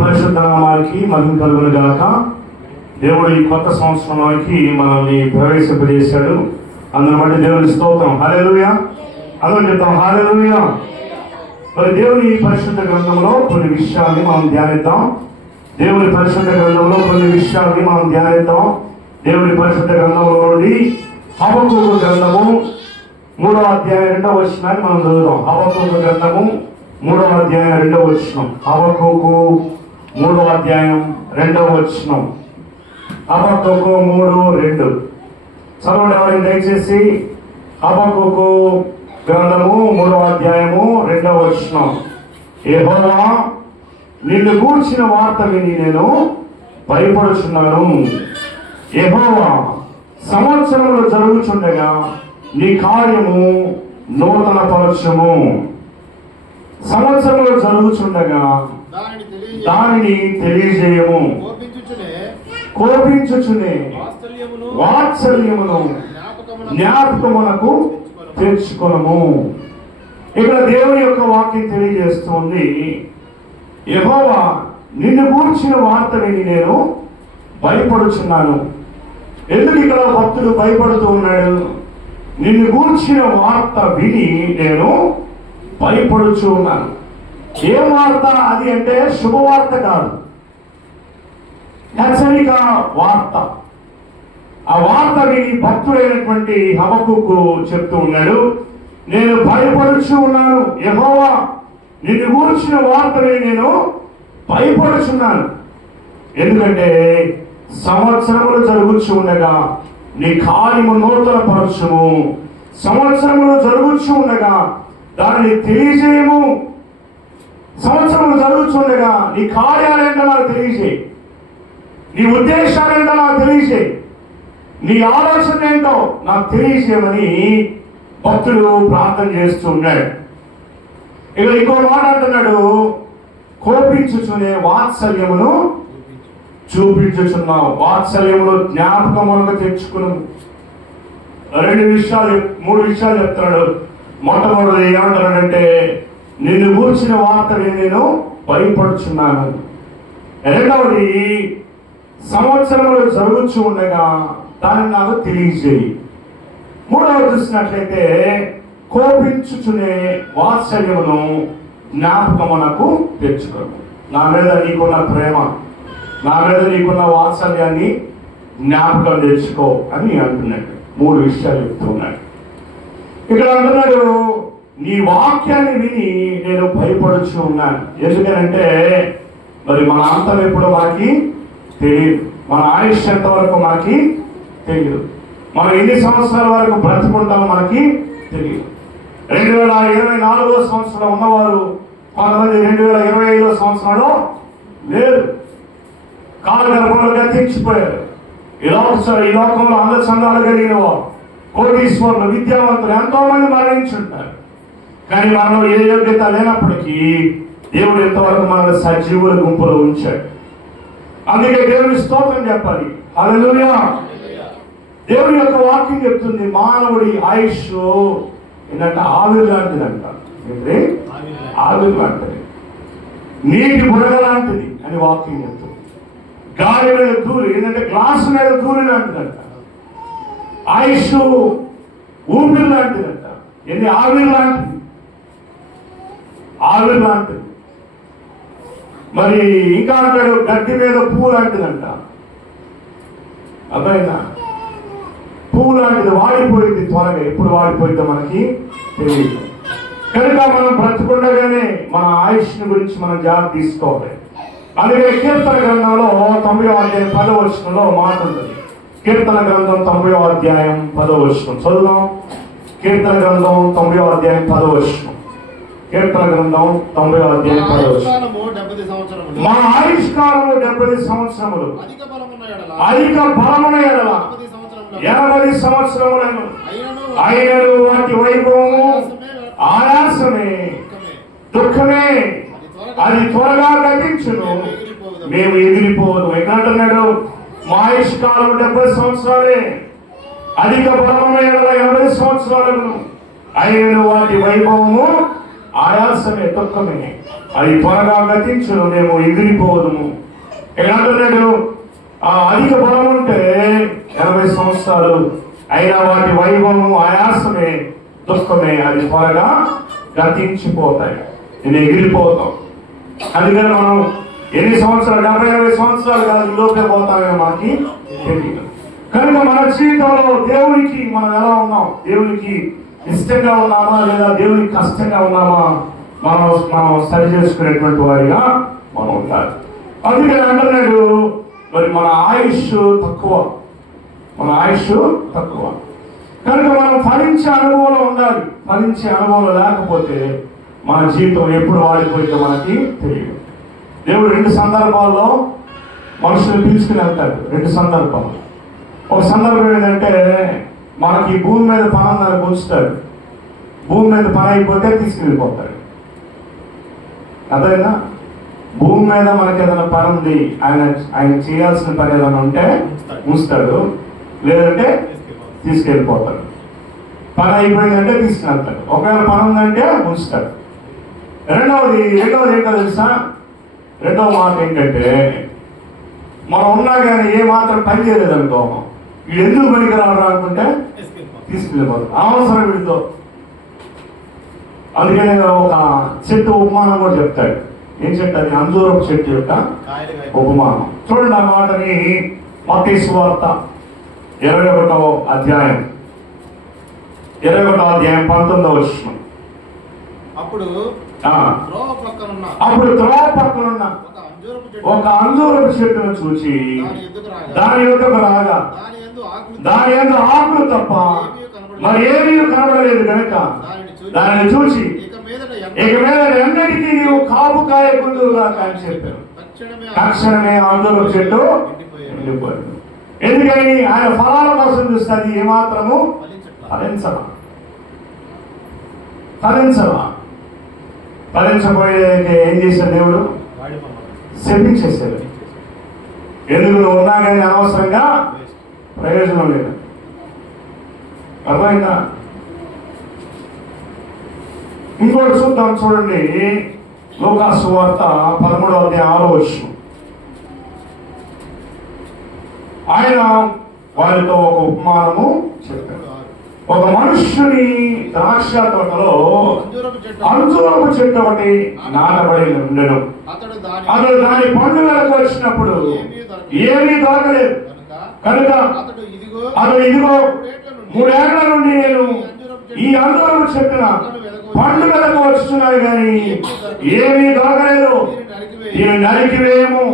పరిశుద్ధ నామానికి మహిమ కలుగును గాక. దేవుడు ఈ కొత్త సంవత్సరంలోకి మనల్ని ప్రవేశింపజేశాడు. అందుని బట్టి దేవుని స్తోత్రం. హల్లెలూయా. అందరం చెప్తాం హల్లెలూయా. మరి దేవుని పరిశుద్ధ గ్రంథంలో కొన్ని విషయాల్ని మనం ధ్యానిద్దాం. దేవుని పరిశుద్ధ గ్రంథంలో కొన్ని విషయాల్ని మనం ధ్యానిద్దాం. దేవుని పరిశుద్ధ గ్రంథంలో నుండి హబక్కూకు గ్రంథము 3వ అధ్యాయం 2వ వచనాన్ని మనం చదువుదాం. హబక్కూకు గ్రంథము 3వ అధ్యాయం 2వ వచనం. హబక్కూకు 3వ అధ్యాయం 2వ వచనం. హబక్కూకు 3:2 చదవండి ఎవరైనా దయచేసి. హబక్కూకు గ్రంథము 3వ అధ్యాయము 2వ వచనం. యెహోవా నిన్ను గూర్చిన వార్త విని నేను భయపడుచున్నాను. యెహోవా సంవత్సరములు జరుగుచుండగా నీ కార్యము నూతన పరచము. సంవత్సరములు జరుగుచుండగా దానిని తెలియజేయము. కోపించుచునే వాత్సల్యమును జ్ఞాపకమునకు తెచ్చుకొనము. ఇక్కడ దేవుని యొక్క వాక్యం తెలియజేస్తుంది. యెహోవా నిన్ను గూర్చిన వార్త విని నేను భయపడుచున్నాను. ఎందుకు ఇక్కడ భక్తుడు భయపడుతూ ఉన్నాడు? నిన్ను గూర్చిన వార్త విని నేను భయపడుచు ఉన్నాను. ఏం వార్త అది అంటే శుభవార్త కాదు, హెచ్చరిక వార్త. ఆ వార్త విని భక్తుడైనటువంటి హబక్కూకు చెప్తూ ఉన్నాడు, నేను భయపడుచు ఉన్నాను. యెహోవా నిన్ను గూర్చిన వార్త విని నేను భయపడుచున్నాను. ఎందుకంటే సంవత్సరములు జరుగుచు ఉండగా నీ కార్యము నూతన పరచుము. సంవత్సరములు జరుగుచు ఉండగా దానిని తెలియజేయము. సంవత్సరములు జరుగుతుండగా నీ కార్యాలేంటో నాకు తెలియజేయి, నీ ఉద్దేశాలేంటో నాకు తెలియజేయి, నీ ఆలోచన ఏంటో నాకు తెలియజేయమని భక్తుడు ప్రార్థన చేస్తూ ఉన్నాడు. ఇక్కడ ఇంకో మాట అంటున్నాడు, కోపించుచునే వాత్సల్యమును చూపించుచున్నావు. వాత్సల్యమును జ్ఞాపకమునకు తెచ్చుకును. 3 విషయాలు చెప్తున్నాడు. మొట్టమొదటి ఏమంటున్నాడంటే నిన్ను గూర్చిన వార్త నేను భయపడుచున్నాను. రెండవది సంవత్సరములు జరుగుచూ ఉండగా దాన్ని నాకు తెలియజేయి. మూడవది చూసినట్లయితే కోపించుచునే వాత్సల్యమును జ్ఞాపకమునకు తెచ్చుకోను. నా మీద నీకున్న ప్రేమ, నా మీద నీకున్న వాత్సల్యాన్ని జ్ఞాపకం తెచ్చుకో అని అంటున్నాడు. 3 విషయాలు చెప్తున్నాడు. ఇక్కడ అంటున్నాడు, నీ వాక్యాన్ని విని నేను భయపడుచు ఉన్నాను. ఎందుకనంటే మరి మన అంతం ఎప్పుడో మనకి తెలియదు, మన ఆయుష్ ఎంత వరకు మనకి తెలియదు, మనం ఎన్ని సంవత్సరాల వరకు బ్రతుకుంటామో మనకి తెలియదు. 2024వ సంవత్సరంలో ఉన్నవారు కొంతమంది 2025వ సంవత్సరంలో లేరు, కాలగర్భంలో గతించిపోయారు. ఈ లోకంలో అందచందాలు కలిగిన వారు, కోటీశ్వరులు, విద్యావంతులు ఎంతో మంది మరణించుంటారు. కానీ మనలో ఏ యోగ్యత లేనప్పటికీ దేవుడు ఎంతవరకు మనల్ని సజీవుల గుంపులో ఉంచాడు. అందుకే దేవుని స్తోత్రం చెప్పాలి. హల్లెలూయా. దేవుని యొక్క వాక్యం చెప్తుంది, మానవుడి ఆయుష్ ఏంటంటే ఆవిరి లాంటిదంట. ఏంటి? ఆవిరి లాంటిది, నీటి బుడగ లాంటిది అని వాక్యం చెప్తుంది. గాలి మీద దూరి, ఏంటంటే గ్లాసు మీద దూరి లాంటిదంట. ఆయుష్ ఊపిరి లాంటిదంట. ఏంటి? ఆవిరి లాంటిది, ఆవిరి లాంటిది. మరి ఇంకా అంటాడు, గడ్డి మీద పువ్వు లాంటిదంట. అర్థమైందా? పువ్వు లాంటిది, వాడిపోయింది త్వరగా. ఎప్పుడు వాడిపోయిందో మనకి తెలియదు. కనుక మనం బ్రతుకుండగానే మన ఆయుష్ని గురించి మనం జాగ్రత్త తీసుకోవాలి. అందుకే కీర్తన గ్రంథంలో 9వ అధ్యాయం 10వ వచనంలో మాట ఉంటుంది. కీర్తన గ్రంథం 9వ అధ్యాయం 10వ వచనం చదువుదాం. కీర్తన గ్రంథం 9వ అధ్యాయం 10వ వచనం. కీర్తన గ్రంథం 9వ అధ్యాయం 10వ వచనం. మా ఆయుష్కాలము 70 సంవత్సరములు, అధిక బలమున ఎడల 80 సంవత్సరములను అయినను వాటి వైభవము ఆయాసమే, దుఃఖమే, అది త్వరగా గతించును, మేము ఎగిరిపోదు. ఎక్కడంటున్నాడు? మా ఆయుష్కాలం 70 సంవత్సరాలే, అధిక బలమున ఎడల 80 సంవత్సరాలను అయినను వాటి వైభవము ఆయాసమే, దుఃఖమే, అది త్వరగా గతించును, మేము ఎగిరిపోదుము. ఇక్కడ అంటున్నాడు అధిక బలం ఉంటే 80 సంవత్సరాలు అయినా వాటి వైభవము ఆయాసమే, దుఃఖమే, అది త్వరగా గతించిపోతాయి, నేను ఎగిరిపోతాం. అందుకని మనం ఎన్ని సంవత్సరాలు, 70-80 సంవత్సరాలు కాదు, లోపే పోతామే మనకి తెలియదు. కనుక మన జీవితంలో దేవునికి మనం ఎలా ఉన్నాం, దేవునికి ఇష్టంగా ఉన్నామా లేదా దేవునికి కష్టంగా ఉన్నామా, మనం సరి చేసుకునేటువంటి వారిగా మనం ఉండాలి. అందుకని అంటున్నాడు మరి మన ఆయుష్ తక్కువ, మన ఆయుష్ తక్కువ. కనుక మనం ఫలించే అనుభవంలో ఉండాలి. ఫలించే అనుభవం లేకపోతే మన జీవితం ఎప్పుడు వాడిపోయిందో మనకి తెలియదు. దేవుడు 2 సందర్భాల్లో మనుషులు పిలుచుకుని వెళ్తాడు. 2 సందర్భాలు. ఒక సందర్భం ఏంటంటే మనకి భూమి మీద పని ఉందని ఉంచుతాడు, భూమి మీద పని అయిపోతే తీసుకెళ్ళిపోతాడు. అదేనా, భూమి మీద మనకి ఏదైనా పని ఉంది, ఆయన చేయాల్సిన పని ఏదైనా ఉంటే ఉంచుతాడు, లేదంటే తీసుకెళ్ళిపోతాడు. పని అయిపోయిందంటే తీసుకెళ్తాడు, ఒకవేళ పని ఉందంటే ఉంచుతాడు. రెండవది ఏంటో తెలుసా, రెండవ మాట ఏంటంటే మనం ఉన్నా కానీ ఏ మాత్రం పని చేయలేదనుకో, వీడు ఎందుకు పనికిరాడు అనుకుంటే తీసుకెళ్ళిపోతాడు, అవసరం వీడితో. అందుకని ఒక చెట్టు ఉపమానం కూడా చెప్తాడు. ఏం చెట్టు అది? అంజూరపు చెట్టు యొక్క ఉపమానం. చూడండి ఆ మాటని మత్తయి సువార్త 21వ అధ్యాయం 19వ వచనం. అప్పుడు త్రోవ పక్కనున్న ఒక అంజూరపు చెట్టును చూచి దాని యొద్దకు రాగా దాని యందు ఆకులు తప్ప మరి ఏమీ కనబడలేదు కనుక దానిని చూసి ఇక మీద ఎన్నటికీ నీవు కాపు కాయకుందుగా అని చెప్పాను. తక్షణమే అంజూరపు చెట్టు ఎండిపోయింది. ఎందుకని? ఆయన ఫలాల కోసం చూస్తే అది ఏమాత్రము ఫలించబోయే ఏం చేశాడు దేవుడు? శపించేశాడు. ఎందుకు? నువ్వు ఉన్నా కానీ అనవసరంగా ప్రయోజనం లేదు. అర్థమైందా? ఇంకోటి చూద్దాం, చూడండి. లూకాసు సువార్త 13వ అధ్యాయం 6వ వచనం. ఆయన వారితో ఒక ఉపమానము చెప్పాడు. ఒక మనుష్యుని ద్రాక్ష తోటలో అంజూరపు చెట్టు ఒకటి నాటబడి ఉండెను. అతడు దాని పండుగలకు వచ్చినప్పుడు ఏమీ దొరకలేదు కనుక అతడు ఇదిగో 3 ఏళ్ల నుండి నేను ఈ అంజూరపు చెట్టున పండుగలకు వస్తున్నాను కానీ ఏమీ దొరకలేదు, దీన్ని నరికివేయము,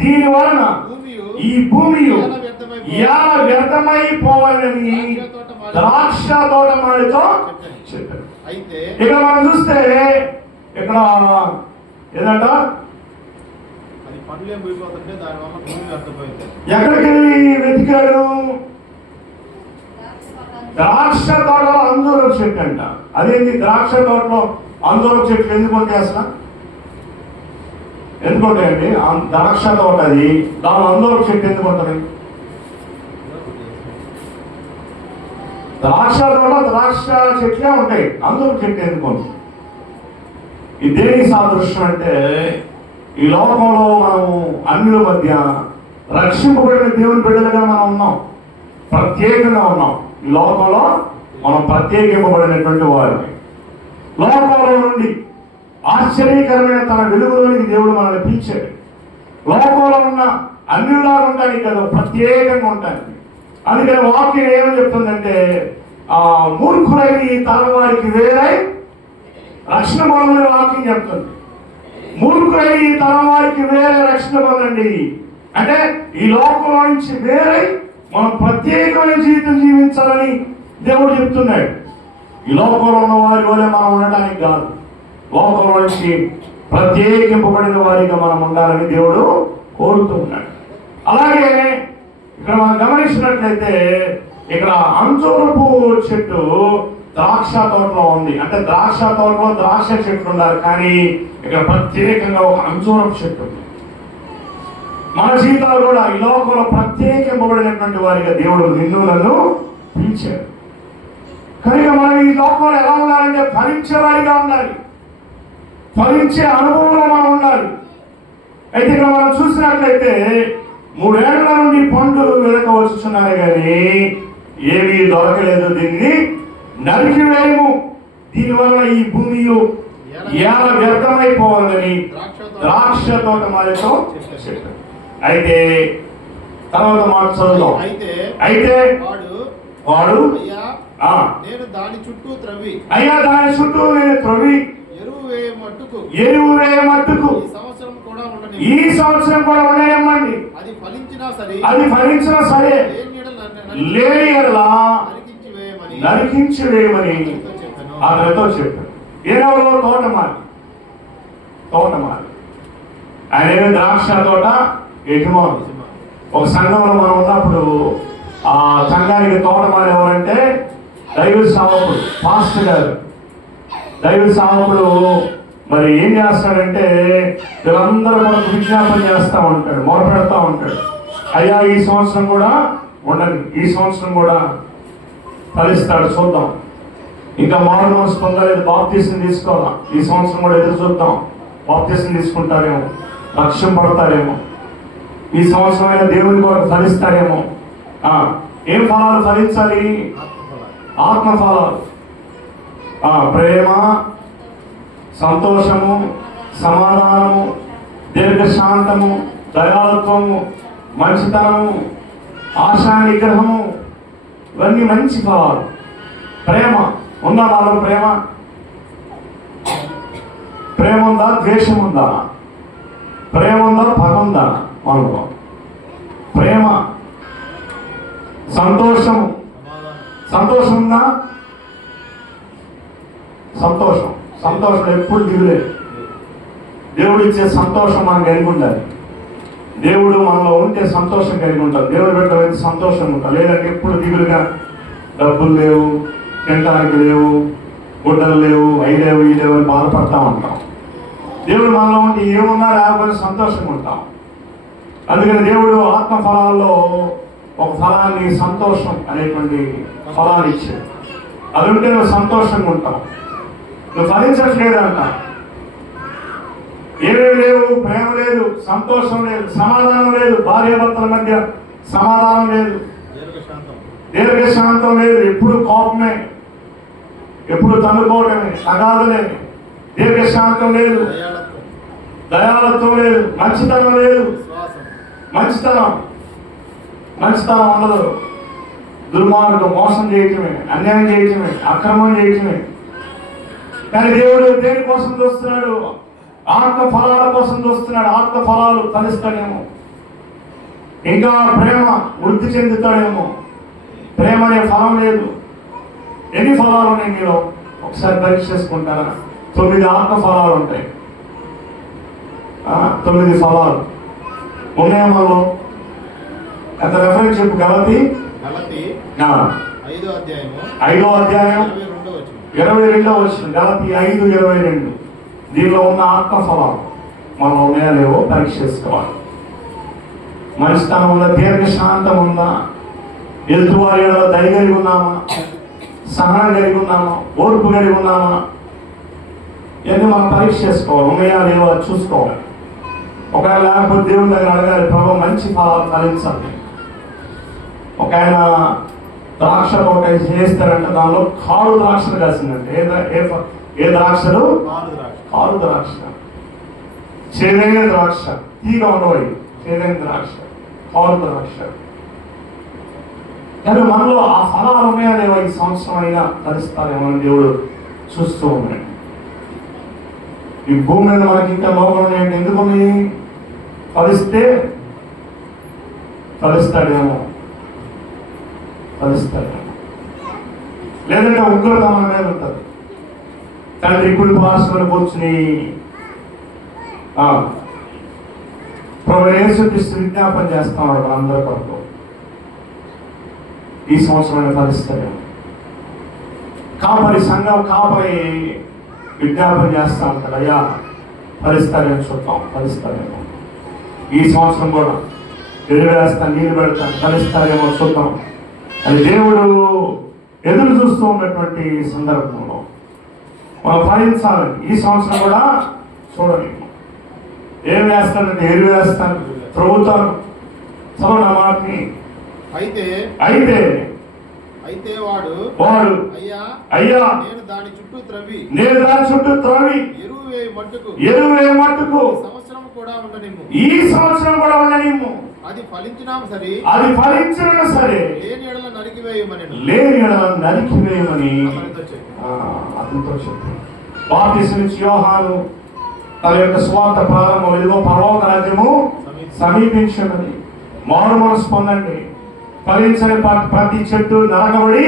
దీని వలన ఈ భూమి ఎలా వ్యర్థమైపోవాలని ద్రాక్ష తోటమాడితో చెప్పారు. ఇక్కడ మనం చూస్తే ఇక్కడ ఏదంట, ఎక్కడికి వెళ్ళి వెతికాడు? ద్రాక్ష తోటలో అంజూరపు చెట్టు అంట. అదేంటి? ద్రాక్ష తోటలో అంజూరపు చెట్లు ఎందుకు ఉంటాయి అసలు? ఎందుకు ఉంటాయండి? ద్రాక్ష తోట అది, దాని అంజూరపు చెట్టు ఎందుకు ఉంటుంది? ద్రాక్ష తోట ద్రాక్ష చెట్లే ఉంటాయి, అంజూరపు చెట్టు ఎందుకు ఉంటుంది? ఇది దేనికి సాదృశ్యం అంటే, ఈ లోకంలో మనము అన్యుల మధ్య రక్షింపబడిన దేవుని బిడ్డలుగా మనం ఉన్నాం, ప్రత్యేకంగా ఉన్నాం. ఈ లోకంలో మనం ప్రత్యేకింపబడినటువంటి వారిని. లోకంలో నుండి ఆశ్చర్యకరమైన తన వెలుగులోనికి దేవుడు మనల్ని పిలిచాడు. లోకంలో ఉన్న అన్యులాగా ఉంటానికి కదా, ప్రత్యేకంగా ఉంటానికి. అందుకని వాక్యం ఏమని చెప్తుందంటే, మూర్ఖులైన ఈ తరం వారికి వేరై రక్షణ పొందని వాక్యం చెప్తుంది. మూర్ఖులైన ఈ తరం వారికి వేరే రక్షణ పొందండి అంటే, ఈ లోకంలో నుంచి వేరై మనం ప్రత్యేకమైన జీవితం జీవించాలని దేవుడు చెప్తున్నాడు. ఈ లోకంలో ఉన్న వారి వల్ల మనం ఉండడానికి కాదు, లోకంలో నుంచి ప్రత్యేకింపబడిన వారిగా మనం ఉండాలని దేవుడు కోరుతున్నాడు. అలాగే ఇక్కడ మనం గమనించినట్లయితే, ఇక్కడ అంజూరపు చెట్టు ద్రాక్ష తోటలో ఉంది. అంటే ద్రాక్ష తోటలో ద్రాక్ష చెట్లు ఉన్నారు, కానీ ఇక్కడ ప్రత్యేకంగా ఒక అంజూరపు చెట్టు ఉంది. మన జీవితాలు కూడా ఈ లోకంలో ప్రత్యేకింపబడినటువంటి వారిగా దేవుడు నిన్ను నన్ను పిలిచాడు. కనుక మనం ఈ లోకంలో ఎలా ఉండాలంటే ఫలించే వారిగా ఉండాలి. ఫలించే అనుభవంలో మనం ఉండాలి. అయితే ఇక్కడ మనం చూసినట్లయితే 3 ఏళ్ల నుండి పండ్లు వెదకవచ్చున్నాయి కానీ ఏమీ దొరకలేదు. దీన్ని నరికివేయము, దీనివల్ల ఈ భూమి ఎలా వ్యర్థమైపోవాలని ద్రాక్ష తోట మాలితో చెప్పారు. అయితే తర్వాత మాట చదువుతాం. అయితే వాడు నేను దాని చుట్టూ త్రవ్వి నేను త్రవ్వి ఎరువు వేయ మట్టుకు ఈ సంవత్సరం కూడా ఉండనివ్వండి. అది ఫలించినా సరే లేని ఎడలా నరికించి వేయమని అతనితో చెప్పారు. ఏడవలో తోటమాలి ఆయన ద్రాక్ష తోట యజమాని. ఒక సంఘంలో మనం ఉన్నప్పుడు ఆ సంఘానికి తోటమాలి ఎవరంటే దైవ సేవకుడు, పాస్టర్ గారు. దైవ సేవకుడు మరి ఏం చేస్తాడంటే వీళ్ళందరూ మనకు విజ్ఞాపన చేస్తూ ఉంటాడు, మొరపెడతా ఉంటాడు. అయ్యా ఈ సంవత్సరం కూడా ఉండని, ఈ సంవత్సరం కూడా ఫలిస్తాడు, చూద్దాం. ఇంకా మారు మనసు పొందలేదు, బాప్తీసం తీసుకోవాలా, ఈ సంవత్సరం కూడా ఎదురు చూద్దాం, బాప్తీసం తీసుకుంటారేమో, లక్ష్యం పడతారేమో, ఈ సంవత్సరం అయినా దేవుని కొరకు ఫలిస్తారేమో. ఏం ఫలాలు ఫలించాలి? ఆత్మ ఫలాలు. ప్రేమ, సంతోషము, సమాధానము, దీర్ఘశాంతము, దయాళత్వము, మంచితనము, ఆశా నిగ్రహము, ఇవన్నీ మంచి ఫలాలు. ప్రేమ ఉందా నాలో? ప్రేమ ఉందా? ద్వేషం ఉందా? ప్రేమ ఉందా? పగ ఉందా మనలో? ప్రేమ, సంతోషము, సంతోషం ఉందా? సంతోషం ఎప్పుడు దిగులే. దేవుడు ఇచ్చే సంతోషం మనం కలిగి ఉండాలి. దేవుడు మనలో ఉంటే సంతోషం కలిగి ఉంటాం. దేవుడు పెట్టడం సంతోషం ఉంటాం. లేదంటే ఎప్పుడు దిగులుగా డబ్బులు లేవు, తినడానికి లేవు, గుడ్డలు లేవు, అవి లేవు, ఈ లేవు అని బాధపడతా ఉంటాం. దేవుడు మనలో ఉంటే ఏమున్నా లేకపోతే సంతోషంగా ఉంటాం. అందుకని దేవుడు ఆత్మ ఫలాల్లో ఒక ఫలాన్ని సంతోషం అనేటువంటి ఫలాన్ని ఇచ్చాడు. అది ఉంటే నువ్వు సంతోషంగా ఉంటావు. నువ్వు ఫలించట్లేదంట, ఏమేమి లేవు, ప్రేమ లేదు, సంతోషం లేదు, సమాధానం లేదు, భార్యాభర్తల మధ్య సమాధానం లేదు, దీర్ఘశాంతం లేదు, ఎప్పుడు కోపమే, ఎప్పుడు తన్నుకోవడమే, అగాధలే, దీర్ఘశాంతం లేదు, దయాళత్వం లేదు, మంచితనం లేదు. మంచితనం ఉండదు. దుర్మార్గం, మోసం చేయటమే, అన్యాయం చేయటమే, అక్రమం చేయటమే. కానీ దేవుడు దేని కోసం చూస్తున్నాడు? ఆత్మ ఫలాల కోసం చూస్తున్నాడు. ఆత్మ ఫలాలు ఫలిస్తాడేమో, ఇంకా ప్రేమ వృద్ధి చెందుతాడేమో. ప్రేమ అనే ఫలం లేదు. ఎన్ని ఫలాలు ఉన్నాయి మీలో? ఒకసారి పరీక్ష చేసుకుంటారా? 9 ఆత్మ ఫలాలు ఉంటాయి. 9 ఫలాలు ఉన్నాయా మనలో? అంత రెఫరెన్స్ చెప్పు. గలతీ 5వ అధ్యాయం 22వ వచనం. గలతీ 5:22. దీనిలో ఉన్న ఆత్మ ఫలాలు మనలో ఉన్నాయా లేవో పరీక్ష చేసుకోవాలి. మంచితనం ఉందా? దీర్ఘశాంతం ఉందా? ఎదుటివారి దయ కలిగి ఉన్నామా? సహనం కలిగి ఉన్నామా? ఓర్పు కలిగి ఉన్నామా? ఇవన్నీ మనం పరీక్ష చేసుకోవాలి. ఉన్నాయా లేవో చూసుకోవాలి. ఒకవేళ లేకపోతే దేవుని దగ్గర అడగాలి, ప్రభు మంచి ఫలాలు ఫలించాలి. ఒక ఆయన ద్రాక్ష తోట చేస్తారంటే దానిలో కారు ద్రాక్షలు కాసిందంటే. ఏ ద్రాక్షలు? కారు ద్రాక్ష. చేదైన ద్రాక్ష, తీగ ఉండవు, చేదైన ద్రాక్ష, కారు ద్రాక్ష. కానీ మనలో ఆ ఫలాలు ఉన్నాయా లేవా? ఈ సంవత్సరం అయినా ఫలిస్తారేమో దేవుడు చూస్తూ ఉన్నాడు. ఈ భూమి మీద మనకి ఇంకా లోపల ఉన్నాయంటే ఎందుకుని ఫలిస్తాడేమో. లేదంటే ఉగ్రత మన మీద ఉంటుంది. తండ్రి ఇప్పుడు భాషలో కూర్చుని ప్రభు యేసుక్రీస్తు విజ్ఞాపన చేస్తున్నాడు అందరి కొరకు. ఈ సంవత్సరం ఫలిస్తాడేమో. కాపరి సంఘం కాపరి విజ్ఞాపన చేస్తా ఉంటాడు, అయ్యా ఫలిస్తాడేమో చూద్దాం, ఫలిస్తాడేమో. ఈ సంవత్సరం కూడా ఎదురువేస్తాను, నీళ్ళు పెడతాను, ఫలిస్తాడేమో చూద్దాం అని దేవుడు ఎదురు చూస్తూ ఉన్నటువంటి సందర్భంలో మనం ఫలించాలని, ఈ సంవత్సరం కూడా చూడండి, ఏం వేస్తానంటే ఎరువు వేస్తాను, త్రవ్వుతాను. చదవండి ఆ మాటని. అయితే వాడు అయ్యా నేను దాని చుట్టూ త్రవ్వి ఎరువు వేయ మట్టుకు సంవత్సరం కూడా ఉండనిమ్ము, ఈ సంవత్సరం కూడా ఉండనిమ్ము, అది ఫలించినా సరే లేని ఎడల నరికివేయమని అతనితో చెప్పి బాప్తిస్మం ఇచ్చి యోహాను తన యొక్క స్వార్థ ప్రారంభం, ఇదిగో పరలోక రాజ్యము సమీపించినది, మారు మనసు పొందండి, ఫలించని ప్రతి చెట్టు నరకబడి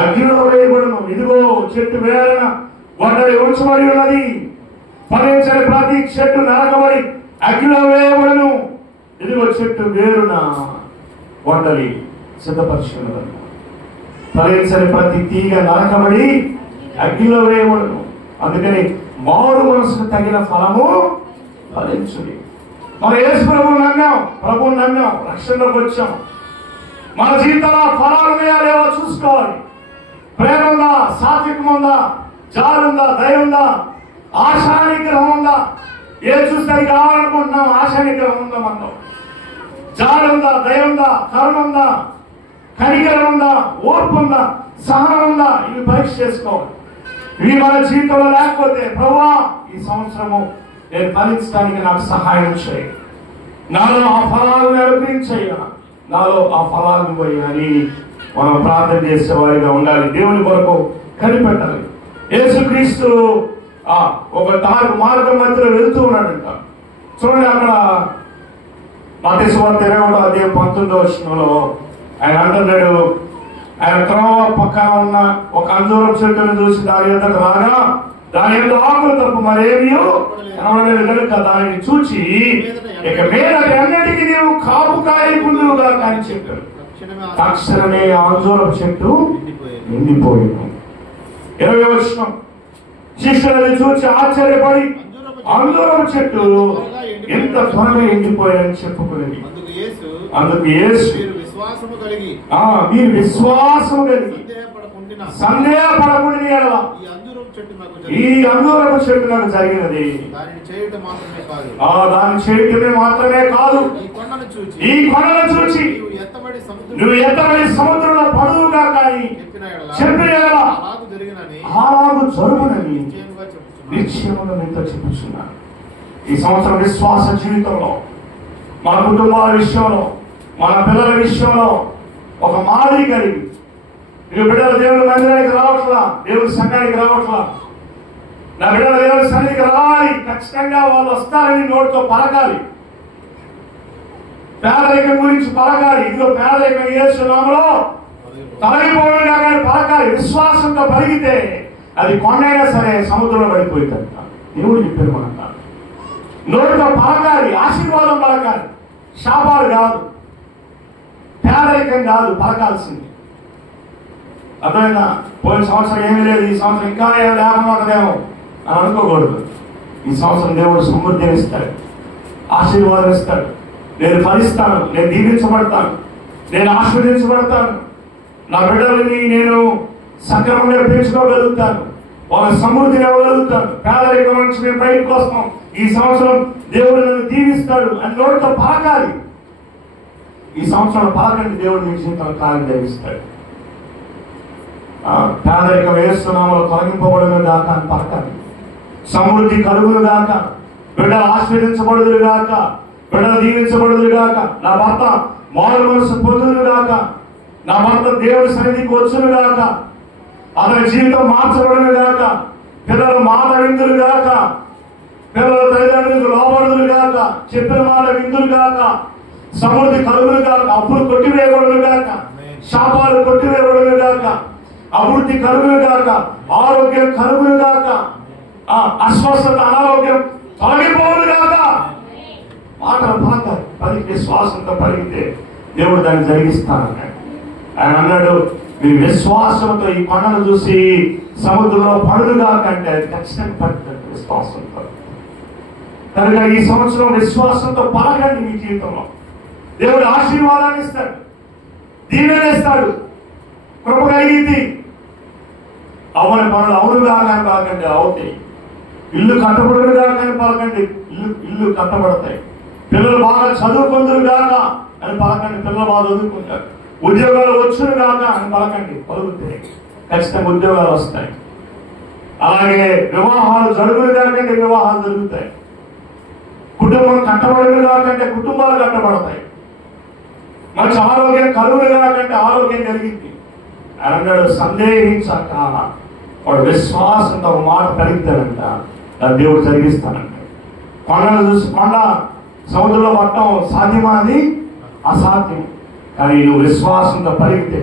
అగ్నిలో వేయబడును, ఇదిగో చెట్టు వేరన గొడ్డలి ఉంచబడి ఉన్నది, ఫలించని ప్రతి చెట్టు నరకబడి అగ్నిలో వేయబడును, ఇదిగో చెట్టు వేరున గొడ్డలి సిద్ధపరిచి ఉన్నది, ఫలించని ప్రతి తీగ నరకబడి అగ్నిలో వేయబడును. అందుకని మారు మనసుకు తగిన ఫలము ఫలించుడి. మన యేసు ప్రభువుని నమ్మాం, రక్షణలోకి వచ్చాం. మన జీవితంలో ఫలాలు ఉన్నాయా లేవో చూసుకోవాలి. ప్రేమ ఉందా, సాత్వికం ఉందా, జాలి ఉందా, దయ ఉందా, ఆశానిగ్రహం ఉందా? ఏ చూస్తే కావాలనుకుంటున్నాం, ఆశానిగ్రహం ఉందా మనలో? జాలి ఉందా, దయ ఉందా, కరుణ ఉందా, కనికరం ఉందా, ఓర్పు ఉందా, సహనం ఉందా? ఇవి పరీక్ష చేసుకోవాలి. ఇవి మన జీవితంలో లేకపోతే ప్రభువా ఈ సంవత్సరము నేను ఫలించడానికి నాకు సహాయం చేయి, నాలో ఆ ఫలాలను అనుగ్రహించయ్యా, నాలో ఆ ఫలాలను పోయి అని మనం ప్రార్థన చేసే వారిగా ఉండాలి. దేవుని కొరకు కనిపెట్టాలి. యేసుక్రీస్తు ఒక తారు మార్గం మధ్యలో వెళ్తూ ఉన్నాడంట. చూడండి, అక్కడ మత్తయి సువార్త 20:19 ఆయన అంటున్నాడు, ఆయన త్రోవ పక్కన ఉన్న ఒక అంజూరపు చెట్టును చూసి దాని యొద్దకు రాగా దాని యొక్క ఆకులు తప్ప మరేమీ కనబడలేదు కనుక దానిని చూచి ఇక మీద అన్నిటికీ నీవు కాపు కాయకుందువుగా అని చెప్పాడు. తక్షణమే అంజూరపు చెట్టు నిండిపోయింది. 20వ వచనం, శిష్యులను చూసి ఆశ్చర్యపడి అంజూరపు చెట్టు ఎంత త్వరగా ఎండిపోయాయని చెప్పుకునేది. అందుకు యేసు మీరు విశ్వాసము కలిగి సందేహపడకుండా ఈ అంజూరపు చెట్టు నాకు జరిగినది, దాన్ని చేయటమే మాత్రమే కాదు, ఈ కొండను చూచి నువ్వు ఎత్తబడి సముద్రంలో పడువుగా కానీ చెప్పిన అలాగు జరుగునని నిశ్చయముగా మీతో చెప్పుచున్నాను. ఈ సంవత్సరం విశ్వాస జీవితంలో మన కుటుంబాల విషయంలో, మన పిల్లల విషయంలో ఒక మాదిరి కలిగి, ఇక బిడ్డలు దేవుని మందిరానికి రావట్లా, దేవుని సంఘానికి రావట్లా, నా బిడ్డలు దేవుని సన్నిధికి రావాలి, ఖచ్చితంగా వాళ్ళు వస్తారని నోటితో పలకాలి, పేదరికం గురించి పలకాలి. ఇదిగో పేదరికం యేసు నామములో తొలగిపోవడంగా పలకాలి. విశ్వాసంతో పలిగితే అది కొండైనా సరే సముద్రంలో పడిపోయిందంట. దేవుడు చెప్పారు మనక. నోటితో పలకాలి, ఆశీర్వాదం పలకాలి, శాపాలు కాదు, పేదరికం కాదు పలకాల్సింది. అర్థమైందా? పోయిన సంవత్సరం ఏమీ లేదు, ఈ సంవత్సరం ఇంకా ఏమి లేకపోతేమో అని అనుకోకూడదు. ఈ సంవత్సరం దేవుడు సమృద్ధిని ఇస్తాడు, ఆశీర్వాదం ఇస్తాడు. నేను ఫలిస్తాను, నేను దీవించబడతాను, నేను ఆశీర్వదించబడతాను, నా బిడ్డలని నేను సక్రమంగా పెంచుకోగలుగుతాను, వాళ్ళ సమృద్ధిని ఇవ్వగలుగుతాను, పేదరికం నుంచి మేము బయటకు వస్తాం, ఈ సంవత్సరం దేవుడు నన్ను దీవిస్తాడు అని నోటితో పలకాలి. ఈ సంవత్సరం పలకండి, దేవుడు మీ జీవితంలో కార్యం జరిగిస్తాడు. పేదరికం వేస్తున్నామో తొలగింపబడును గాక అని పలకాలి. సమృద్ధి కలుగును గాక, బిడ్డలు ఆశీర్వదించబడుదురు గాక, బిడ్డలు దీవించబడుదురు గాక, నా భర్త మారు మనసు పొందును గాక, నా భర్త దేవుడి సన్నిధికి వచ్చును గాక, అతని జీవితం మార్చబడును గాక, పిల్లలు మాట విందురు గాక, పిల్లల తల్లిదండ్రులకు లోబడుదురు గాక, చెప్పిన మాట విందురు గాక, సమృద్ధి కలుగును గాక, అప్పులు కొట్టివేయబడును గాక, శాపాలు కొట్టివేయబడును గాక, అభివృద్ధి కలుగును గాక, ఆరోగ్యం కలుగును గాక, అస్వస్థత అనారోగ్యం తొలగిపోవును గాక. మాటలు పలకాలి, పలికితే శ్వాసంతో పలికితే దేవుడు దాన్ని జరిగిస్తానన్నాడు. ఆయన అన్నాడు, మీ విశ్వాసంతో ఈ కొండను చూసి సముద్రంలో పడుదుగా కంటే అది ఖచ్చితంగా పడుతుంది విశ్వాసంతో. కనుక ఈ సంవత్సరం విశ్వాసంతో పలకండి. మీ జీవితంలో దేవుడు ఆశీర్వాదాన్ని ఇస్తాడు, దీవెనిస్తాడు, కృప కలిగింది. అవని పనులు అవునుగా కానీ కాకండి అవుతాయి. ఇల్లు కట్టబడుగా కానీ పలకండి, ఇల్లు కట్టబడతాయి. పిల్లలు బాగా చదువుకుందరు గాక అని పలకండి, పిల్లలు బాగా చదువుకుంటారు. ఉద్యోగాలు వచ్చును గాక అని పలకండి, పలుకుతాయి. ఖచ్చితంగా ఉద్యోగాలు వస్తాయి. అలాగే వివాహాలు జరుగులు కాకంటే వివాహాలు జరుగుతాయి. కుటుంబం కట్టబడులు కాకంటే కుటుంబాలు కట్టబడతాయి. మంచి ఆరోగ్యం కలుగులు కాకంటే ఆరోగ్యం కలిగింది. ఆయన అన్నాడు, సందేహించాక వాడు విశ్వాసంతో ఒక మాట కలిగితాడంట, దేవుడు జరిగిస్తానంట. కొండలు చూసి కొండ సముద్రంలో పట్టడం సాధ్యమా? అది అసాధ్యం. కానీ నువ్వు విశ్వాసంతో పలిగితే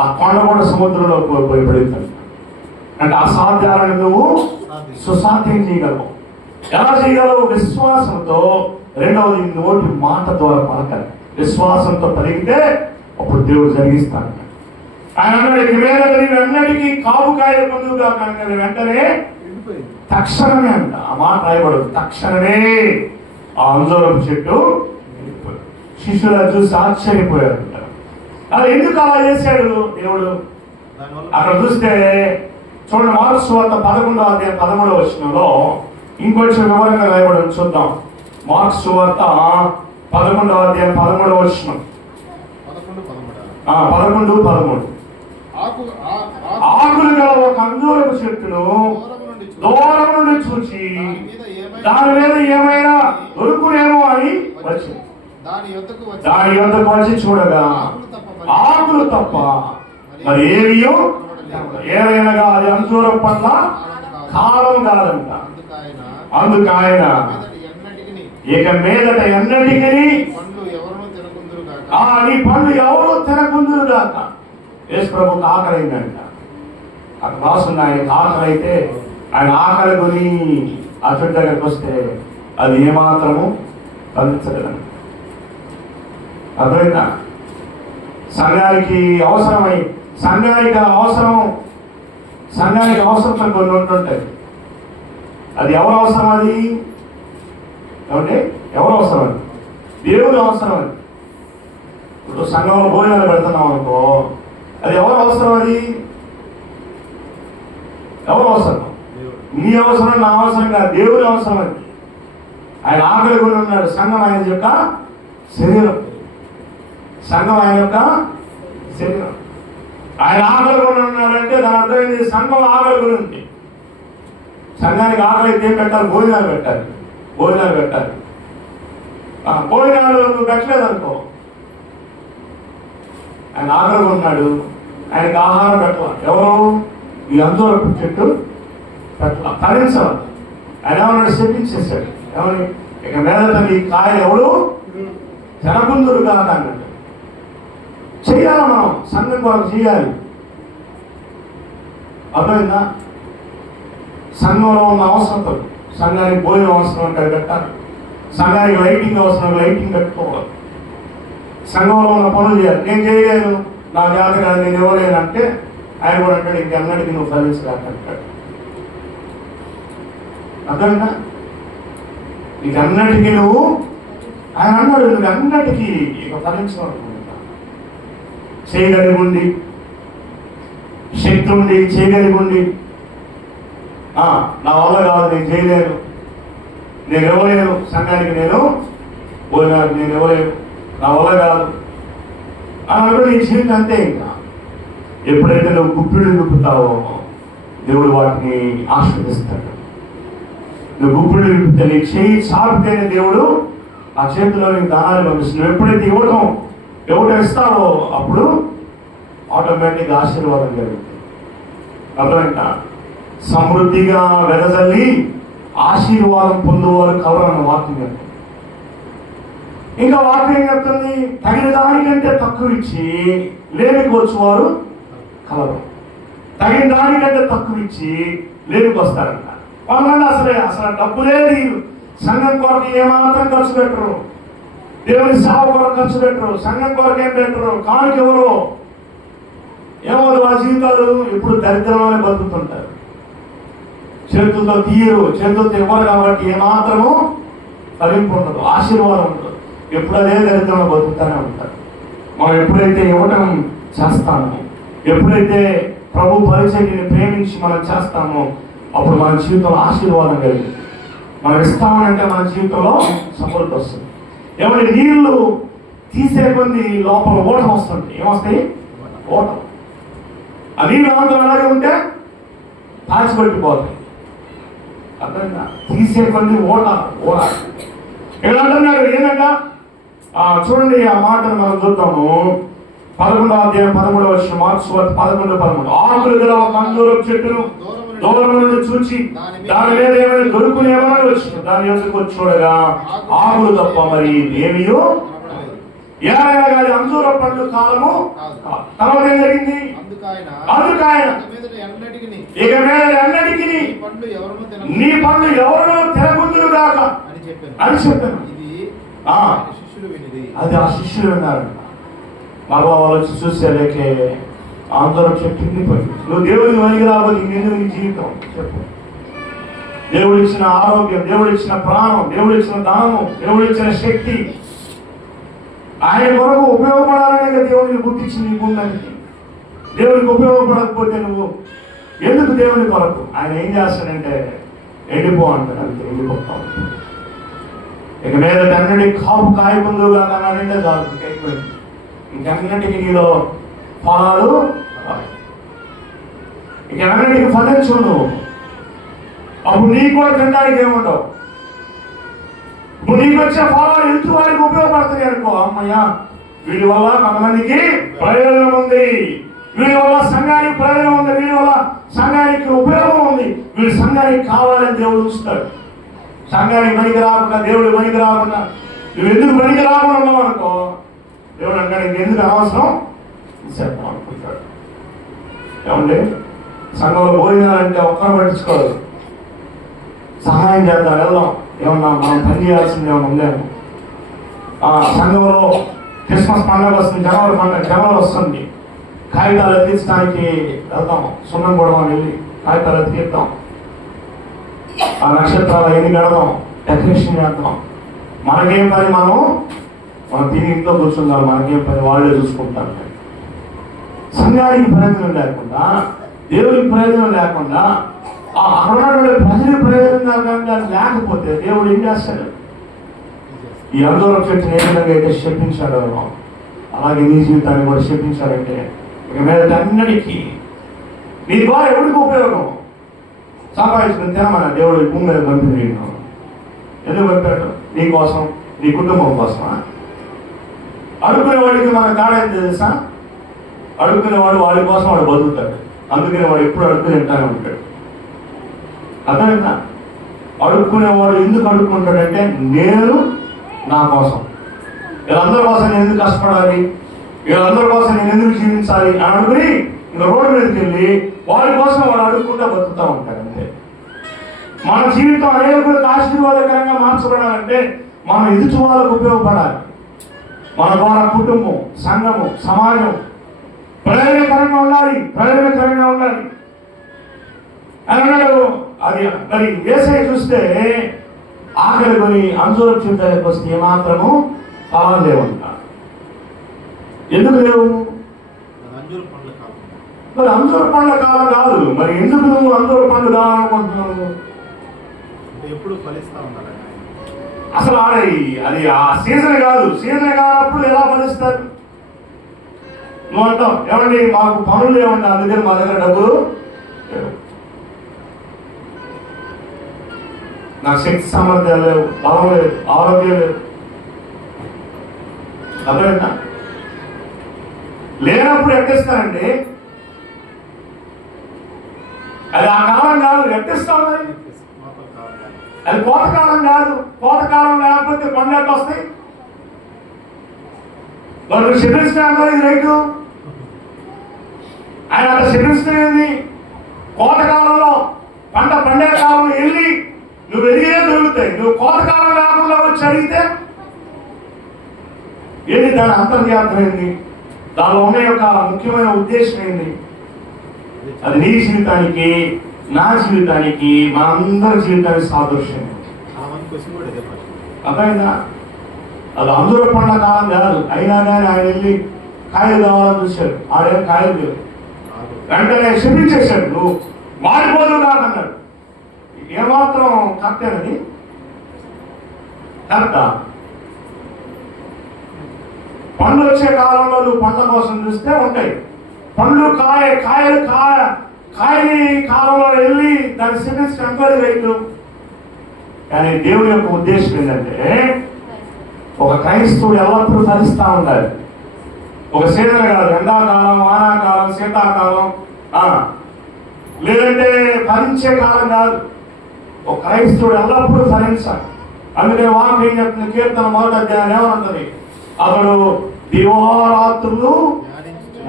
ఆ కొండ కూడా సముద్రంలో పోయి పడుతుంది. అంటే అసాధ్యాలను నువ్వు సుసాధ్యం చేయగలవు. ఎలా చేయగలవు? విశ్వాసంతో. రెండవది, నోటి మాట ద్వారా పలకాలి. విశ్వాసంతో పలిగితే అప్పుడు దేవుడు జరిగిస్తాడు. ఆయన అన్నాడు, ఇక మీద అన్నిటికీ కాపుకాయ పొందుగా కనుక వెంటనే తక్షణమే అంట. ఆ మాట రాయబడదు. తక్షణమే ఆ అంజూరపు చెట్టు శిష్యులు చూసి ఆశ్చర్యపోయారు. అది ఎందుకు అలా చేశాడు దేవుడు? అక్కడ చూస్తే చూడండి, మార్కు సువార్త 11వ అధ్యాయం 13వ వచనంలో ఇంకొంచెం వివరంగా రాయబడి చూద్దాం. మార్కు సువార్త 11వ అధ్యాయం 13వ వచనం. 11-13. ఆకులు గల ఒక అంజూరపు చెట్టును దూరం నుండి చూచి దాని మీద ఏమైనా దొరుకునేమో అని వచ్చింది. దాని యొద్దకు వచ్చి చూడగా ఆకులు తప్ప మరి ఏవియో ఏదైనా అది అంజూరం పట్ల కాలం కాదంట. అందుకు ఆయన ఇక మీదట ఎన్నటికీ నీ పండ్లు ఎవరు తినకుందురు గాక. యేసు ప్రభుకి ఆకలి అయిందంట. అక్కడ రాసుంది, ఆయనకు ఆకలి అయితే ఆయన ఆకలి కొని ఆ చెట్టు దగ్గరికి వస్తే అది ఏమాత్రము ఫలించలేదంట. అర్థమైందా? సంఘానికి అవసరమై సంఘానికి అవసరం కొన్ని ఉంటుంటాయి. అది ఎవరు అవసరం? అది ఏమంటే ఎవరు అవసరం? అది దేవుడు అవసరం. అది ఇప్పుడు సంఘంలో భోజనాలు పెడుతున్నాం అనుకో, అది ఎవరు అవసరం? అది ఎవరు అవసరం? నీ అవసరం, నా అవసరం కాదు, దేవుడి అవసరం. అది ఆయన ఆకలి కొని ఉన్నాడు. సంఘం ఆయన యొక్క శరీరం. సంఘం ఆయన యొక్క శరీరం. ఆయన ఆకలి కొని ఉన్నాడంటే దాని అర్థం ఏంటి? సంఘం ఆకలి కొని ఉంది. సంఘానికి ఆకలి అయితే ఏం పెట్టాలి? భోజనాలు పెట్టాలి. భోజనాలు పెట్టలేదు అనుకో, ఆయన ఆకలి ఉన్నాడు, ఆయనకు ఆహారం పెట్టాలి. ఎవరు? ఈ అంజూరపు చెట్టు పెట్టాలి, తరించాలి. ఆయన ఏమన్నాడు? శపించేశాడు. ఏమని? ఇక మీద నీ కాయలు ఎవడు తినకుందురు కాక అన్నాడు. చెయ్యాలి, మనం సంఘం కొరకు చేయాలి. అర్థమైందా? సంఘంలో ఉన్న అవసరం, సంఘానికి భోజనం అవసరం అంటే పెట్టాలి. సంఘానికి లైటింగ్ అవసరం, లైటింగ్ కట్టుకోవాలి. సంఘంలో ఉన్న పనులు చేయాలి. నేను చేయలేను, నా జాత కాదు, నేను ఇవ్వలేను అంటే ఆయన కూడా అంటాడు, ఇంకెన్నటికీ నువ్వు ఫలించలేకంటాడు. అర్థమైందా? నీకన్నటికీ నువ్వు, ఆయన అన్నాడు, నువ్వు అన్నటికీ ఇక ఫలించనుకుంటా. చేయగలిగి ఉండి, శక్తి ఉండి, చేయగలిగి ఉండి, నా వల్ల కాదు, నేను చేయలేను, నేను ఇవ్వలేను, సంఘానికి నేను భోజనానికి నేను ఇవ్వలేను, నా వల్ల కాదు అన్నప్పుడు నీ జీవితం అంతే. ఇంకా ఎప్పుడైతే నువ్వు గుప్పిళ్ళు విప్పుతావో దేవుడు వాటిని ఆశీర్వదిస్తాడు. నువ్వు గుప్పిళ్ళు విప్పితే, నీ చేయి చాపితేనే దేవుడు ఆ చేతిలో నీకు దానాన్ని పంపిస్తుంది. నువ్వు ఎప్పుడైతే ఇవ్వటం ఇస్తావో అప్పుడు ఆటోమేటిక్గా ఆశీర్వాదం జరుగుతుంది. అర్థమంట? సమృద్ధిగా వెదజల్లి ఆశీర్వాదం పొందువారు కలరన్న వాక్యం. ఇంకా వాక్యం చెప్తుంది, తగిన దానికంటే తక్కువ ఇచ్చి లేమికి వచ్చేవారు కలరు. తగిన దానికంటే తక్కువ ఇచ్చి లేమికి వస్తారంట. వాళ్ళని అసలు డబ్బులే తీరు. సంఘం కొరకు ఏమాత్రం ఖర్చు పెట్టరు, దేవుని సేవ కొరకు ఖర్చు పెట్టరు, సంఘం కొరకు ఏం పెట్టరు, కానుక ఎవరు ఏమవుతుంది? వాళ్ళ జీవితాలు ఎప్పుడు దరిద్రంలోనే బతుకుతుంటారు. చేతులతో తీయరు, చేతులతో ఇవ్వరు కాబట్టి ఏమాత్రము ఫలింపు ఉండదు, ఆశీర్వాదం ఉండదు. ఎప్పుడు అదే దరిద్రంలో బతుకుతూనే ఉంటారు. మనం ఎప్పుడైతే ఇవ్వటం చేస్తామో, ఎప్పుడైతే ప్రభు పరిచర్యని ప్రేమించి మనం చేస్తామో, అప్పుడు మన జీవితంలో ఆశీర్వాదం కలిగింది. మనం ఇస్తామనంటే మన జీవితంలో సమృద్ధి వస్తుంది. ఏమంటే నీళ్లు తీసే కొన్ని లోపల ఓట వస్తుంది. ఏమొస్తాయి? ఓట. ఆ నీళ్ళు అంతా అలాగే ఉంటే పాచిపెట్టిపోతాయి. అర్థంగా తీసే కొన్ని ఓట. ఇక్కడ అంటున్నాడు ఏంటంట, చూడండి ఆ మాటను మనం చూద్దాము. 11వ అధ్యాయం 13వ వచనం, మార్క్స్ 11:13. ఆకులు గల ఒక అంజూరపు చెట్టును దూరం నుండి చూచి దాని మీద ఏమైనా దొరుకునేమో వచ్చిన దాని ఎందుకు వచ్చి చూడగా ఆకులు తప్ప మరి ఏమియో ఏమైనా అంజూర పండు కాలము. తర్వాత ఏం జరిగింది? అందుకాయన ఇక మీద ఎన్నటికి నీ పండ్లు ఎవరు తినకుందురు గాక అని చెప్పాను. అది ఆ శిష్యులు విన్నారు. బాబా వాళ్ళు వచ్చి చూసేలేకే అందరం చెట్టు నిండిపోయింది. నువ్వు దేవుడికి వనికి రాబోదు, ఇంకెందుకు నీ జీవితం చెప్పు. దేవుడు ఇచ్చిన ఆరోగ్యం, దేవుడు ఇచ్చిన ప్రాణం, దేవుడు ఇచ్చిన దానము, దేవుడు ఇచ్చిన శక్తి, ఆయన కొరకు ఉపయోగపడాలనే దేవుడిని గుర్తించి నీకు ఉందానికి. దేవుడికి ఉపయోగపడకపోతే నువ్వు ఎందుకు దేవుని కొరకు? ఆయన ఏం చేస్తాడంటే ఎండిపో అంటాడు. అంతే, ఎండిపోతావు. ఇక మీద అన్నిటికీ కాపు కాయకుందు కాదన్నాడంటే చాలు, ఇంకైపోయింది. ఇంకన్నిటికీ నీలో ఫలాలు, ఇక అన్నిటికీ ఫలించు నువ్వు. అప్పుడు నీకు కూడా తినడానికి ఏముండవు. ఇప్పుడు నీకు వచ్చే ఫలాలు ఎదుటి వారికి ఉపయోగపడతాయి అనుకో. అమ్మయ్య, వీడి వల్ల కొంతమందికి ప్రయోజనం ఉంది, వీడి వల్ల సంఘానికి ప్రయోజనం ఉంది, వీడి వల్ల సంఘానికి ఉపయోగం ఉంది, వీడి సంఘానికి కావాలని దేవుడు చూస్తాడు. సంఘానికి పనికి రాకుండా, దేవుడి పనికి రాకుండా, నువ్వు ఎందుకు పనికి రాకుండా ఉన్నావు అనుకో, దేవుడు అంటాడు ఇంకెందుకు అనవసరం చెప్పడం అనుకుంటాడు. ఏమంటే సంఘంలో భోజనాలంటే ఒక్కరు పట్టించుకోదు. సహాయం చేద్దాం, వెళ్దాం, ఏమన్నా మనం పని చేయాల్సింది ఏమన్నా ఉందేమో. సంఘంలో క్రిస్మస్ పండుగ వస్తుంది, జనవరి వస్తుంది, కాగితాలు ఎత్తించడానికి వెళ్తాం, సున్నం కొడదాం, వెళ్ళి కాగితాలు ఎత్తిద్దాం, ఆ నక్షత్రాలు ఎన్ని కడదాం, డెకరేషన్ చేద్దాం. మనకేం పని? మనం తిని ఇంట్లో కూర్చుందాం, మనకేం పని? వాళ్ళే చూసుకుంటారు. సంఘానికి ప్రయోజనం లేకుండా, దేవుడికి ప్రయోజనం లేకుండా, అక్కడ ప్రజలకు ప్రయోజనం లేకపోతే దేవుడు ఏం చేస్తాడు? ఈ అందరం చెట్టుని ఏ విధంగా అయితే శపించాడో అలాగే నీ జీవితాన్ని కూడా శపించాడంటే ఇక మీద అన్నిటికీ నీ ద్వారా ఎవరికి ఉపయోగం? సంపాదించుకుని తినమన్నా దేవుడు భూమి మీద పంపింది. ఎందుకు పంపాడు? నీ కోసం, నీ కుటుంబం కోసమా? అడుగుకునేవాడికి మన కాడ ఏం తెలుసా? అడుగుకునేవాడు వాడి కోసం వాడు బతుకుతాడు. అందుకనే వాడు ఎప్పుడు అడుగుకుని తింటానే ఉంటాడు. అర్థమైందా? అడుక్కునేవాడు ఎందుకు అడుక్కుంటాడంటే నేను నా కోసం, వీళ్ళందరి కోసం నేను ఎందుకు కష్టపడాలి, వీళ్ళందరి కోసం నేను ఎందుకు జీవించాలి అని అనుకుని ఇంకా రోడ్డు మీదకి వెళ్ళి వాడి కోసం వాడు అడుక్కుంటా బతుకుతూ ఉంటాడు. అంతే. మన జీవితం అనేకులకు ఆశీర్వాదకరంగా మార్చబడాలంటే మనం ఎదుటి వాళ్ళకు ఉపయోగపడాలి. మన ద్వారా కుటుంబం, సంఘము, సమాజం ప్రయోజనకరంగా ఉండాలి. అన్నాడు. అది మరి యేసయ్య చూస్తే ఆఖరి కొని అంజూరపు చెట్టు దగ్గరికి వస్తే ఏమాత్రము ఫలాలు లేవంట. ఎందుకు లేవు? మరి అంజూర పండ్ల కాలం కాదు. మరి ఎందుకు నువ్వు అంజూర పండు కావాలనుకుంటున్నావు? ఎప్పుడు ఫలిస్తా ఉన్నారు అసలు అది ఆ సీజన్ కాదు. సీజన్ కానప్పుడు ఎలా ఫలిస్తారు? నువ్వు అంటావు ఏమండి మాకు పనులు ఏమండి, అందుకని మా దగ్గర డబ్బులు లేవు, నాకు శక్తి సామర్థ్యాలు లేవు, బలం లేదు, ఆరోగ్యం లేదు. అర్థమైందా? లేనప్పుడు ఎక్కిస్తానండి. అది ఆ కాలం కాదు, ఎక్కిస్తాం. అది కోతకాలం కాదు. కోతకాలం లేకపోతే పండ్లు వస్తాయి. వాళ్ళు శిబిరిస్తున్నారు. ఇది రైతు ఆయన అంత శిబిరిస్తుంది. కోతకాలంలో పండే కాలంలో వెళ్ళి నువ్వు ఎదిగే దొరుకుతాయి. నువ్వు కోతకాలం లేకుండా వచ్చి అడిగితే ఏంటి దాని అంతర్యాత్ర ఏంది? దానిలో ఉన్న యొక్క ముఖ్యమైన ఉద్దేశం ఏంది? అది నీ జీవితానికి, నా జీవితానికి, మనందరి జీవితానికి సాదృశ్యం. అర్థమైందా? అది అంజూర పండ్ల కాలం కాదు. అయినా కానీ ఆయన వెళ్ళి కాయలు కావాలని చూశాడు. ఆడేం కాయలు లేవు. వెంటనే క్షమించేశాడు. నువ్వు మారిపోదు కాదన్నాడు. ఏమాత్రం కరెక్టేనది? కరెక్టా? పండ్లు వచ్చే కాలంలో నువ్వు పండ్ల కోసం చూస్తే ఉంటాయి. పండ్లు కాయని కాలంలో వెళ్ళి దాని సిమెంట్స్ టెంపరీ రైతు. కానీ దేవుడి యొక్క ఉద్దేశం ఏంటంటే ఒక క్రైస్తవుడు ఎల్లప్పుడూ ఫలిస్తూ ఉండాలి. ఒక సీజన్ కాదు, ఎండాకాలం, వానాకాలం, శీతాకాలం, లేదంటే ఫలించే కాలం కాదు. ఒక క్రైస్తవుడు ఎల్లప్పుడూ ఫలించాలి. అందుకే వాక్యం ఏం చెప్తుంది? కీర్తన 1వ అధ్యాయం ఏమంటుంది? అతడు దివారాత్రులు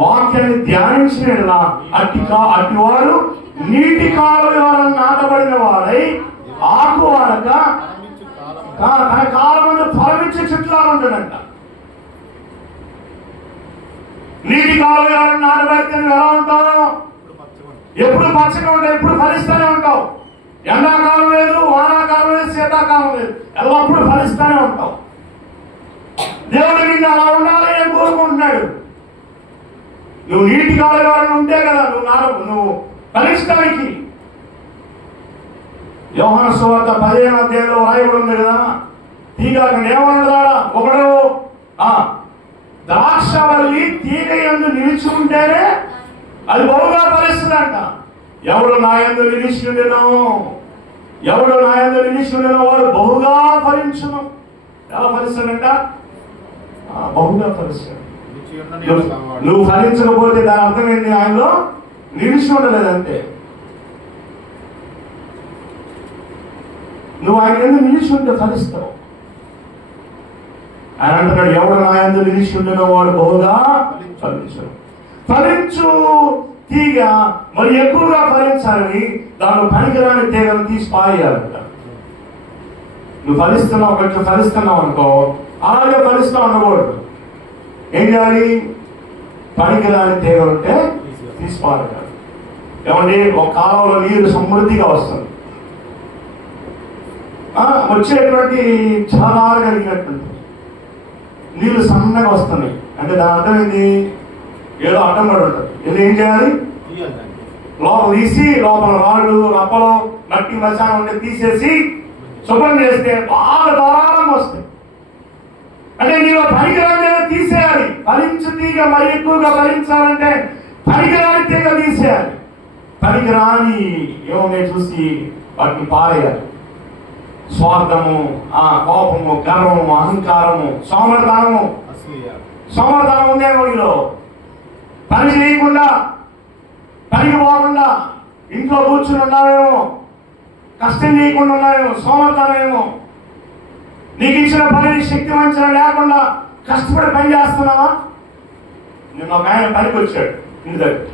వాక్యాన్ని ధ్యానించిన అట్టివాడు నీటి కాలువ నాటబడిన వాడై ఆకువాడక తన కాలంలో ఫలమిచ్చే చెట్లు ఉంటాడంట. నీటి కాలువ నాటబడితే నువ్వు ఎలా ఉంటావు? ఎప్పుడు పచ్చగా ఉంటావు, ఎప్పుడు ఫలిస్తూనే ఉంటావు. ఎండాకాలం లేదు, వానాకాలం లేదు, శీతాకాలం లేదు, ఎల్లప్పుడూ ఫలిస్తూనే ఉంటావు. దేవుడు నిన్ను అలా ఉండాలి అని కోరుకుంటున్నాడు. నువ్వు నీటి కాలువ ఉంటే కదా నువ్వు ఫలిస్తానికి. యోహాను సువార్త 15వ అధ్యాయంలో రాయబడి ఉంది కదా, తీగ ఏమన్నాడా? ఒకడు ద్రాక్షవల్లి తీగ యందు నిలిచి ఉంటేనే అది బహుగా ఫలిస్తుందంట. ఎవడు నా యందు నిలిచి ఉండేనో వాడు బహుగా ఫలించును. ఎలా ఫలిస్తాడంట? బహుగా ఫలిస్తాడు. నువ్వు ఫలించకపోతే దాని అర్థం ఏంటి? ఆయనలో నిలిచి ఉండలేదంటే. నువ్వు ఆయన ఎందుకు నిలిచి ఉంటే ఫలిస్తావు. ఆయన అంటున్నాడు, ఎవడు నా యందు నిలిచి ఉండేనో వాడు బహుగా ఫలించు. ఫలించు తీగ మరి ఎక్కువగా ఫలించాలని దానిలో పనికిరాని తీగను తీసి పారేయాలంట. నువ్వు ఫలిస్తున్నావు, కొంచెం ఫలిస్తున్నావు అనుకో, అలాగే ఫలిస్తావు అన్నకూడదు. ఏం చేయాలి? పనికిరాని తీగలుంటే తీసి పారేయాలి. ఏమండి, ఒక కాలంలో నీరు సమృద్ధిగా వస్తుంది, వచ్చేటువంటి చాలా కలిగినట్టుంది. నీళ్లు సన్నగా వస్తున్నాయి అంటే దాని అర్థం ఏంటి? ఏదో అడ్డం కూడా ఉంటుంది. ఇది ఏం చేయాలి? లోపల తీసి లోపల రాళ్ళు, రప్పలు, మట్టి, మశానం ఉంటే తీసేసి శుభ్రం చేస్తే బాగా ధారాళంగా వస్తాయి. అంటే నీలో పనికిరాని తీసేయాలి. ఫలించు తీగ మరి ఎక్కువగా ఫలించాలంటే పనికిరాని తీగ తీసేయాలి. పనికిరాని ఏమో చూసి వాటిని పారేయాలి. స్వార్థము, కోపము, గర్వము, అహంకారము, సోమర్థనము ఉందే వాడిలో. పని చేయకుండా, పనికి పోకుండా ఇంట్లో కూర్చుని ఉన్నావేమో, కష్టం చేయకుండా ఉన్నావేమో, సోమర్థనమేమో. నీకు ఇచ్చిన పనిని శక్తి వంచన లేకుండా కష్టపడి పని చేస్తున్నావా? నిన్న ఒక ఆయన పనికి వచ్చాడు ఇంటి దగ్గర.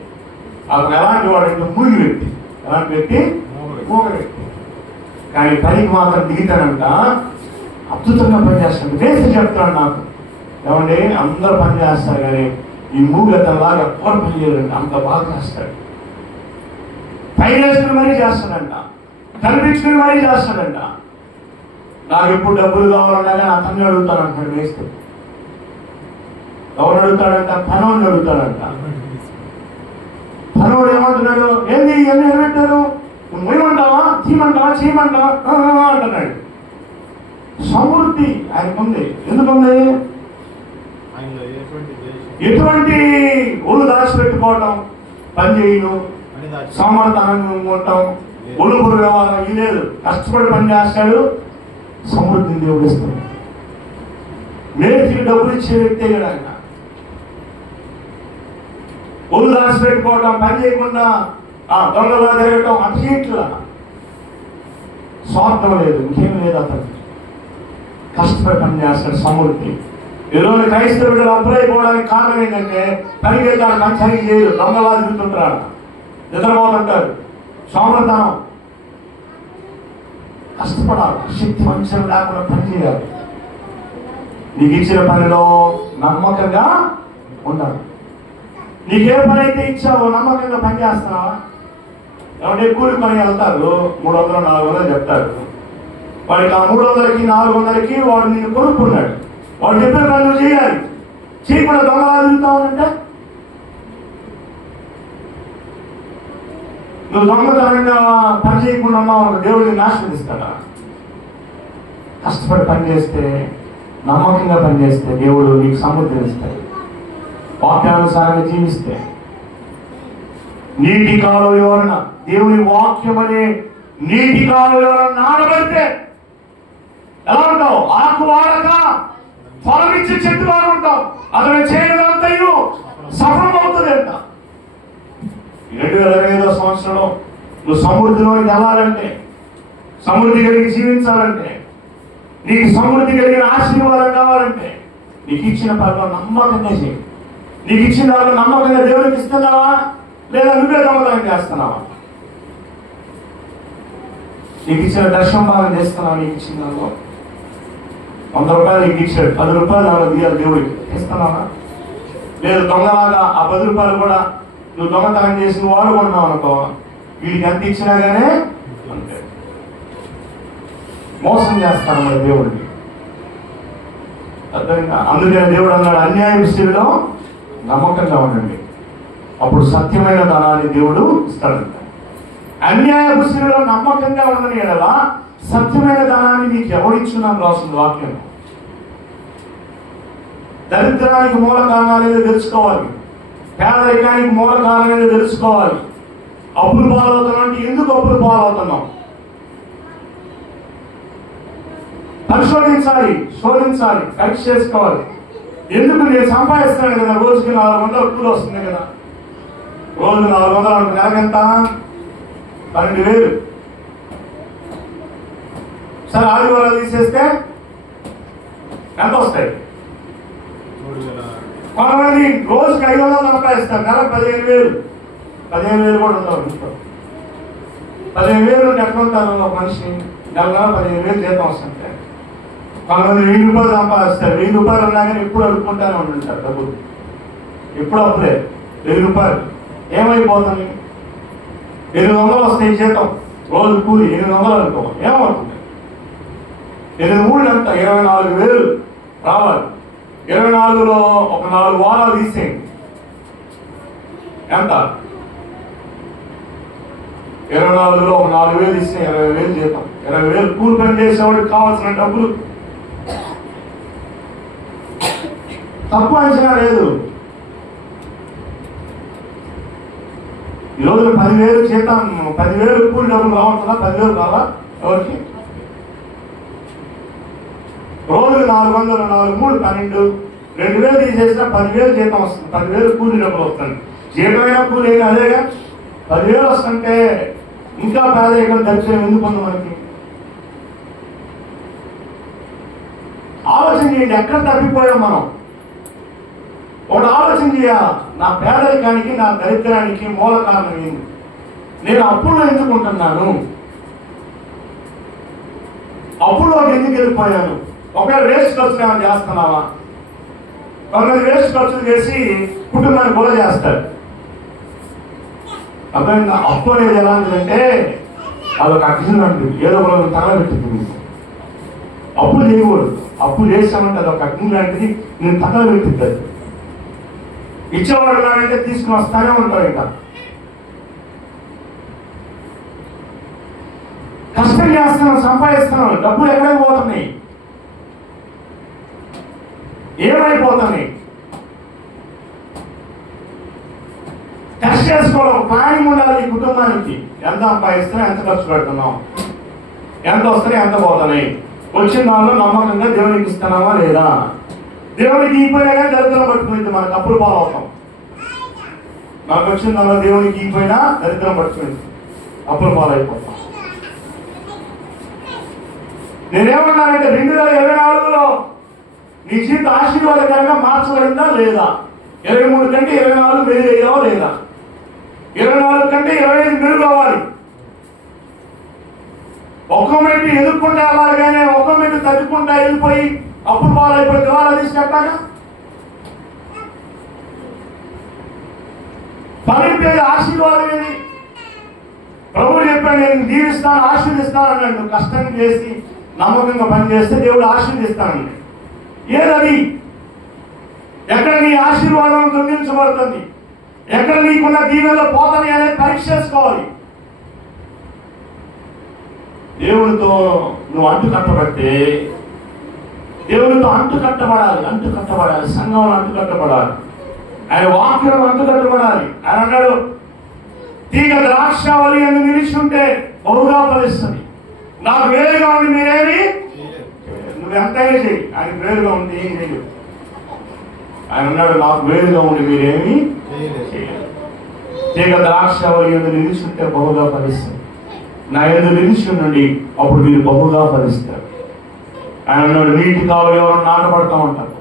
అతను ఎలాంటి వాడు? మూగి వ్యక్తి. ఎలాంటి వ్యక్తి? మూగ వ్యక్తి. కానీ పనికి మాత్రం దిగుతానంట, అద్భుతంగా పనిచేస్తాడు. వేసి చెప్తాడు నాకు, ఏమండి అందరూ పని చేస్తారు కానీ ఈ మూగతలాగా ఎవరు పని చేయలేండి, అంత బాగా చేస్తాడు. పైన వేసుకుని మరీ చేస్తాడంట, కనిపించుకుని మరీ చేస్తాడంట. నాకు ఎప్పుడు డబ్బులు కావాలన్నా కానీ అతన్ని అడుగుతాను అంటాడు. వేస్తూ ఎవరు అడుగుతాడంట? పనోడిని అడుగుతాడంట. పనోడు ఏమంటున్నాడు? ఏంది ఇవన్నీ నిలబెట్టారు, నువ్వేమంటావా, చేయమంటావా అంటున్నాడు. సమృద్ధి ఆయనకుంది. ఎందుకుంది? ఎటువంటి ఒళ్ళు దాచిపెట్టుకోవటం, పని చేయను, సమర్థనంగా ఉండటం, ఒళ్ళు వ్యవహారం ఇది లేదు. కష్టపడి పని చేస్తాడు, సమృద్ధిని దేవుడు ఇస్తాడు. నేర్చుకి డబ్బులు ఇచ్చే వ్యక్తే కదా ఆయన. ఒళ్ళు దాచిపెట్టుకోవటం, పని చేయకుండా దొంగలా తిరగటం అంత చేయట్లా. స్వార్థం లేదు, ఇంకేం లేదు. అతను కష్టపడి పని చేస్తాడు, సమృద్ధి. ఈరోజు క్రైస్తవ బిడ్డలు అప్పులైపోవడానికి కారణం ఏంటంటే పనికి వెళ్తాడు, పని సరిగ్గా చేయరు, దొంగలా తిరుగుతుంటారు, నిద్రపోతుంటారు. సోమర్థనం. కష్టపడాలి, శక్తి మంచిగా లేకుండా పని చేయాలి. నీకు ఇచ్చిన పనిలో నమ్మకంగా ఉండాలి. నీకే పని అయితే ఇచ్చావో నమ్మకంగా పని చేస్తున్నావా? ఏమంటే కూలి పని వెళ్తారు, 300 400 చెప్తారు. వాడికి ఆ 300కి 400కి వాడు నిన్ను కొనుక్కున్నాడు. వాడు చెప్పిన పని నువ్వు చేయాలి. చేయకుండా దొంగలా తిరుగుతావు అంటే నువ్వు దొంగతనంగా పని చేయకుండా ఉన్నావు, దేవుడిని ఆశీర్వదిస్తాడా? కష్టపడి పని చేస్తే, నమ్మకంగా పనిచేస్తే దేవుడు నీకు సమృద్ధిని ఇస్తాడు. వాక్యానుసారంగా జీవిస్తే, నీటి కాలువ ఎవరన్నా దేవుని వాక్యం అనే నీటి కాలువ ఎవరన్నా నానబడితే ఎలా ఉంటావు? ఆకు వాడక ఫలమిచ్చే చెట్టులాగా ఉంటావు. అతను చేయడంతయు సఫలమవుతుంది అంట. 2025వ సంవత్సరంలో నువ్వు సమృద్ధిలోకి వెళ్ళాలంటే, సమృద్ధి కలిగి జీవించాలంటే, నీకు సమృద్ధి కలిగిన ఆశీర్వాదం కావాలంటే, నీకు ఇచ్చిన పనిలో నమ్మకంగా చేయి. నీకు ఇచ్చిన దాంట్లో నమ్మకంగా దేవుడికి ఇస్తున్నావా, లేదా నువ్వే దొంగతనం చేస్తున్నావా? నీకు ఇచ్చిన దర్శనం భాగం చేస్తున్నావా? నీకు ఇచ్చిన దాంట్లో 100 రూపాయలు నీకు ఇచ్చాడు, 10 రూపాయలు దాంట్లో తీయాలి దేవుడికి ఇస్తున్నావా? లేదు దొంగలాగా ఆ 10 రూపాయలు కూడా నువ్వు దొంగతనం చేసి నువ్వు వాడుకుంటున్నావు అనుకో, వీడికి ఎంత ఇచ్చినా గానే అంతే. మోసం చేస్తాను మరి దేవుడిని. అర్థమైందా? అందుకని దేవుడు అన్నాడు, అన్యాయ విషయంలో నమ్మకంగా ఉండండి, అప్పుడు సత్యమైన ధనాన్ని దేవుడు ఇస్తాడంట. అన్యాయ విషయంలో నమ్మకంగా ఉండని ఎడల సత్యమైన ధనాన్ని నీకు ఎవరిచ్చున్నాను రాస్తుంది వాక్యం. దరిద్రానికి మూల కారణాలు ఏదో తెలుసుకోవాలి, పేదరికానికి మూల కారణం ఏదో తెలుసుకోవాలి. అప్పులు పాలవుతున్నాం అంటే ఎందుకు అప్పులు పాలవుతున్నాం పరిశోధించాలి, శోధించాలి, పరీక్ష చేసుకోవాలి. ఎందుకు నేను సంపాదిస్తున్నాను కదా, రోజుకి 400 కూలి వస్తుంది కదా, రోజు 400 అంటే నెలకెంత? 12,000. సరే ఆదివారాలు తీసేస్తే ఎంత వస్తాయి? కొంతమంది రోజుకి 500 సంపాదిస్తారు, నెలకు 15,000. 15,000 కూడా ఉంటారు ఇంట్లో. 15,000 ఉంటే ఎట్లా ఉంటారు ఒక మనిషి? నెల 15,000 జీతం వస్తుంటే కొంతమంది 1000 రూపాయలు సంపాదిస్తారు. 1000 రూపాయలు ఉన్నా కానీ ఎప్పుడు అడుక్కుంటానే ఉంటుంటారు డబ్బులు. ఎప్పుడు అప్పుడే 1000 రూపాయలు ఏమైపోతుంది? 800 వస్తాయి జీతం, రోజు కూలి 800 అనుకో, ఏమవుతుంది? 8 ఎంత? 24,000 రావాలి. 24లో ఒక 4 వారాలు తీసేయండి, ఎంత? 24లో ఒక 4,000 తీస్తే 20,000 జీతం. 20,000 కూలి పని చేసేవాడికి కావాల్సిన డబ్బులు. తప్పు అంచనా లేదు. ఈరోజు 10,000 జీతం, 10,000 కూలి డబ్బులు రావట్లా? 10,000 రావా ఎవరికి? రోజులు 400, 4, 3, 12, 2,000 తీసేసినా 10,000 జీతం వస్తుంది. 10,000 కూలి డబ్బులు వస్తుంది. జీతమైనా కూలి అయినా అదేగా. 10,000 వస్తుంటే ఇంకా పేదరికం దర్శనం ఎందుకు ఉంది మనకి? ఆలోచన చేయండి, ఎక్కడ తప్పిపోయాం మనం? ఒకటి ఆలోచన చేయాలి, నా పేదరికానికి, నా దరిద్రానికి మూల కారణం ఏంటి? నేను అప్పుల్లో ఎందుకు ఉంటున్నాను? అప్పుల్లోకి ఎందుకు వెళ్ళిపోయాను? ఒకవేళ వేస్ట్ ఖర్చులు ఏమైనా చేస్తున్నావా? కొంతమంది వేస్ట్ ఖర్చులు చేసి కుటుంబాన్ని కూడా చేస్తారు. అర్థమైందా? అప్పు అనేది ఎలాంటిదంటే అదొక అగ్ని లాంటిది, ఏదో ఒక తగలబెట్టింది. అప్పు చేయకూడదు. అప్పు చేస్తామంటే అదొక అగ్ని లాంటిది, నేను తగలబెట్టిద్ది. ఇచ్చేవాడు అంటే తీసుకుని వస్తానే ఉంటాడు. ఇంకా కష్టం చేస్తున్నాం, సంపాదిస్తున్నాం, డబ్బులు ఎక్కడికి పోతున్నాయి? ఏమైపోతున్నాయి? టెస్ట్ చేసుకోవడం, ప్లానింగ్ ఉండాలి. ఈ కుటుంబానికి ఎంత సంపాదిస్తున్నాం, ఎంత ఖర్చు పెడుతున్నాం, ఎంత వస్తున్నాయి, ఎంత పోతున్నాయి, వచ్చిన దానిలో నమ్మకంగా దేవునికి ఇస్తున్నామా లేదా? దేవునికి ఈపోయినా కానీ దరిద్రం పట్టుకునింది, మనకు అప్పులు పాలవుతాం. మనకు వచ్చిన దానిలో దేవునికి ఈపోయినా దరిద్రం పట్టుకునింది, అప్పులు పాలైపోతాం. నేనేమన్నానంటే 2024లో నీ జీవితం ఆశీర్వాదకరంగా మార్చబడిందా లేదా? 23 కంటే 24 మెరుగు అయ్యావా లేదా? 24 కంటే 25 మెరుగు అవ్వాలి. ఒక్కో మెట్టు ఎదుర్కొంటే అవ్వాలి, కానీ ఒక్కో మెట్టు తగ్గుకుంటా వెళ్ళిపోయి అప్పుడు పాలైపోయి దివాలా తీసుకెట్టాగా. ఫలించేది ఆశీర్వాదం ఏది? ప్రభువు చెప్పాడు, నేను దీవిస్తాను, ఆశీర్దిస్తాను అన్నాడు. నువ్వు కష్టం చేసి నమ్మకంగా పనిచేస్తే దేవుడు ఆశీర్దిస్తానండి. ఏదది? ఎక్కడ నీ ఆశీర్వాదం దొంగిలించబడుతుంది, ఎక్కడ నీకున్న దీవెనలో పోతాయి అనేది పరీక్ష చేసుకోవాలి. దేవునితో నువ్వు అంటు కట్టబడితే, దేవునితో అంటు కట్టబడాలి, సంఘంలో అంటు కట్టబడాలి, ఆయన వాక్యం అంటు కట్టబడాలి. ఆయన అన్నాడు, తీగ ద్రాక్షావళి అని నిలిచుంటే బహుగా ఫలిస్తుంది. నాకు వేరుగా ఉంది మీరేమి, నువ్వు ఎంతైనా చెయ్యి, ఆయన వేరుగా ఉంది ఏం చేయలేదు. ఆయన అన్నాడు, నాకు వేరుగా ఉండి మీరేమి చేయలేదు. తీగ ద్రాక్షావళి అని నిలిచుంటే బహుగా ఫలిస్తుంది. నా యందు నిలిచి అప్పుడు మీరు బహుగా ఫలిస్తారు. ఆయన అన్నాడు, నీటి కాలు ఎవరు నాటపడతా ఉంటారు,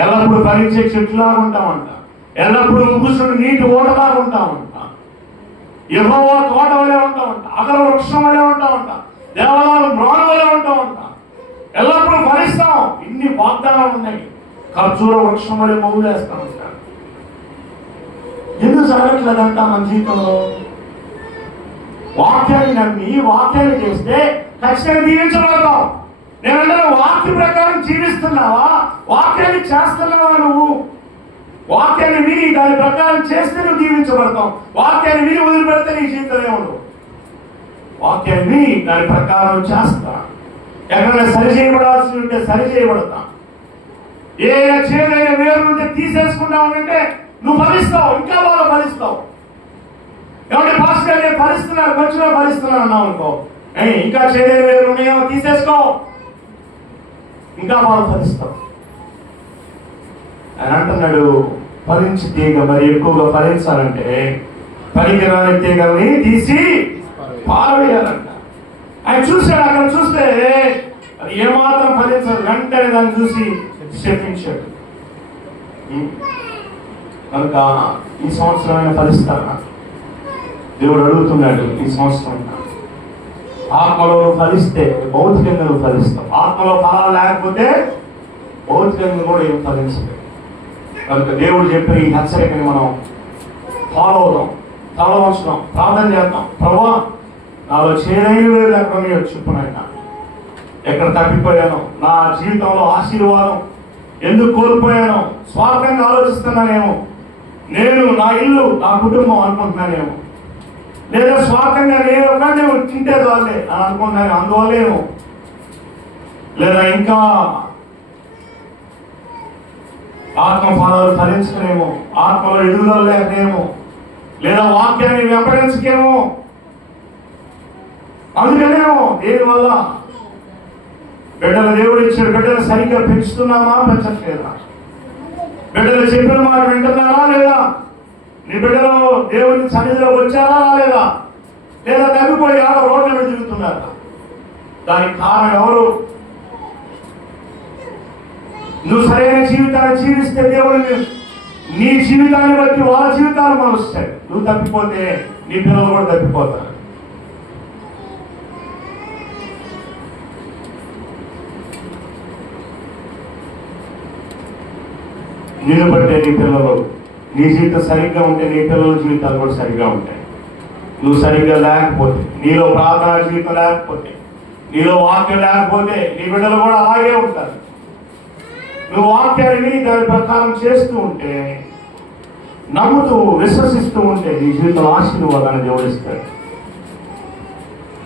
ఎల్లప్పుడూ ఫలించే చెట్టులాగా ఉంటామంట, ఎల్లప్పుడూ ముగుసుడు నీటి ఓటలాగా ఉంటామంట, యెహోవా తోట వలె ఉంటామంట, అగర వృక్షం వలె ఉంటామంట, దేవాలయం మ్రాణ వలె ఉంటామంట, ఎల్లప్పుడూ ఫలిస్తాం. ఇన్ని వాగ్దానాలు ఉన్నాయి. ఖర్జూర వృక్షం వలె మొగ్గు వేస్తామంట. ఎందుకు జరగట్లేదంట మన జీవితంలో? వాక్యాన్ని నమ్మి వాక్యాన్ని చేస్తే ఖచ్చితంగా దీవించబడతాం. నేనంటే వాక్య ప్రకారం జీవిస్తున్నావా, వాక్యాన్ని చేస్తున్నావా? నువ్వు వాక్యాన్ని విని దాని ప్రకారం చేస్తే నువ్వు దీవించబడతావు. వాక్యాన్ని విని వదిలిపెడితే నీ జీవితంలో ఉండవు. వాక్యాన్ని విని దాని ప్రకారం చేస్తా. ఎక్కడైనా సరి చేయబడాల్సి ఉంటే సరి చేయబడతా. ఏ చేదైన వేరు ఉంటే తీసేసుకుంటామంటే నువ్వు ఫలిస్తావు, ఇంకా బాగా ఫలిస్తావు. ఏమంటే పాస్టర్ నేను ఫలిస్తున్నాను, మంచిగా ఫలిస్తున్నాను అన్నావు అనుకో, ఇంకా చేదైన వేరు ఉన్నాయేమో తీసేసుకో, ఇంకా బాగా ఫలిస్తావు. ఆయన అంటున్నాడు, ఫలించి తీగ మరి ఎక్కువగా ఫలించాలంటే పనికిరాని తీగల్ని తీసి పారవేయాలంట. ఆయన చూశాడు, అక్కడ చూస్తే ఏమాత్రం ఫలించాడు, వెంటనే దాన్ని చూసి శపించాడు. కనుక ఈ సంవత్సరం ఆయన ఫలిస్తారా? దేవుడు అడుగుతున్నాడు. ఈ సంవత్సరం ఆత్మలో నువ్వు ఫలిస్తే భౌతికంగా నువ్వు ఫలిస్తావు. ఆత్మలో ఫలాలు లేకపోతే భౌతికంగా కూడా ఏం ఫలించలేదు. కనుక దేవుడు చెప్పిన ఈ హెచ్చరికని మనం ఫాలో అవుదాం, తల వంచుదాం, ప్రార్థన చేద్దాం. ప్రభువా, నాలో చేదైన వేరు లేకుండా చెప్పునైనా ఎక్కడ తప్పిపోయాను, నా జీవితంలో ఆశీర్వాదం ఎందుకు కోల్పోయాను, స్వార్థంగా ఆలోచిస్తున్నానేమో, నేను నా ఇల్లు నా కుటుంబం అనుకుంటున్నానేమో, లేదా స్వార్థంగా నేను ఒక్కడే తింటే చాలే అని అనుకుంటున్నాను, అందువల్లేమో, లేదా ఇంకా ఆత్మ ఫలాలు ఫలించలేమో, ఆత్మలో ఎదుగుదల లేకనేమో, లేదా వాక్యాన్ని వెంబడించకేమో, అందుకనేమో దేనివల్ల బిడ్డలు దేవుడు ఇచ్చాడు, బిడ్డలు సరిగ్గా పెంచుతున్నామా పెంచట్లేదా, బిడ్డలు చెప్పిన మాట వింటున్నారా లేదా, నీ బిడ్డలు దేవుని సన్నిధిలో వచ్చారా లేదా, లేదా తగ్గిపోయి ఆడ రోడ్ల మీద తిరుగుతున్నారా? దానికి కారణం ఎవరు? నువ్వు సరైన జీవితాన్ని జీవిస్తే దేవుడు నీ జీవితాన్ని బట్టి వాళ్ళ జీవితాలు మారుస్తాడు. నువ్వు తప్పిపోతే నీ పిల్లలు కూడా తప్పిపోతారు. నిన్ను బట్టే నీ పిల్లలు, నీ జీవితం సరిగ్గా ఉంటే నీ పిల్లల జీవితాలు కూడా సరిగ్గా ఉంటాయి. నువ్వు సరిగ్గా లేకపోతే, నీలో ప్రార్థనా జీవితం లేకపోతే, నీలో వాక్యం లేకపోతే నీ బిడ్డలు కూడా అలాగే ఉంటారు. నువ్వు వాక్యాన్ని విని దాని ప్రకారం చేస్తూ ఉంటే, నమ్ముతూ విశ్వసిస్తూ ఉంటే నీ జీవితంలో ఆశీర్వాదాన్ని దేవుడిస్తాడు.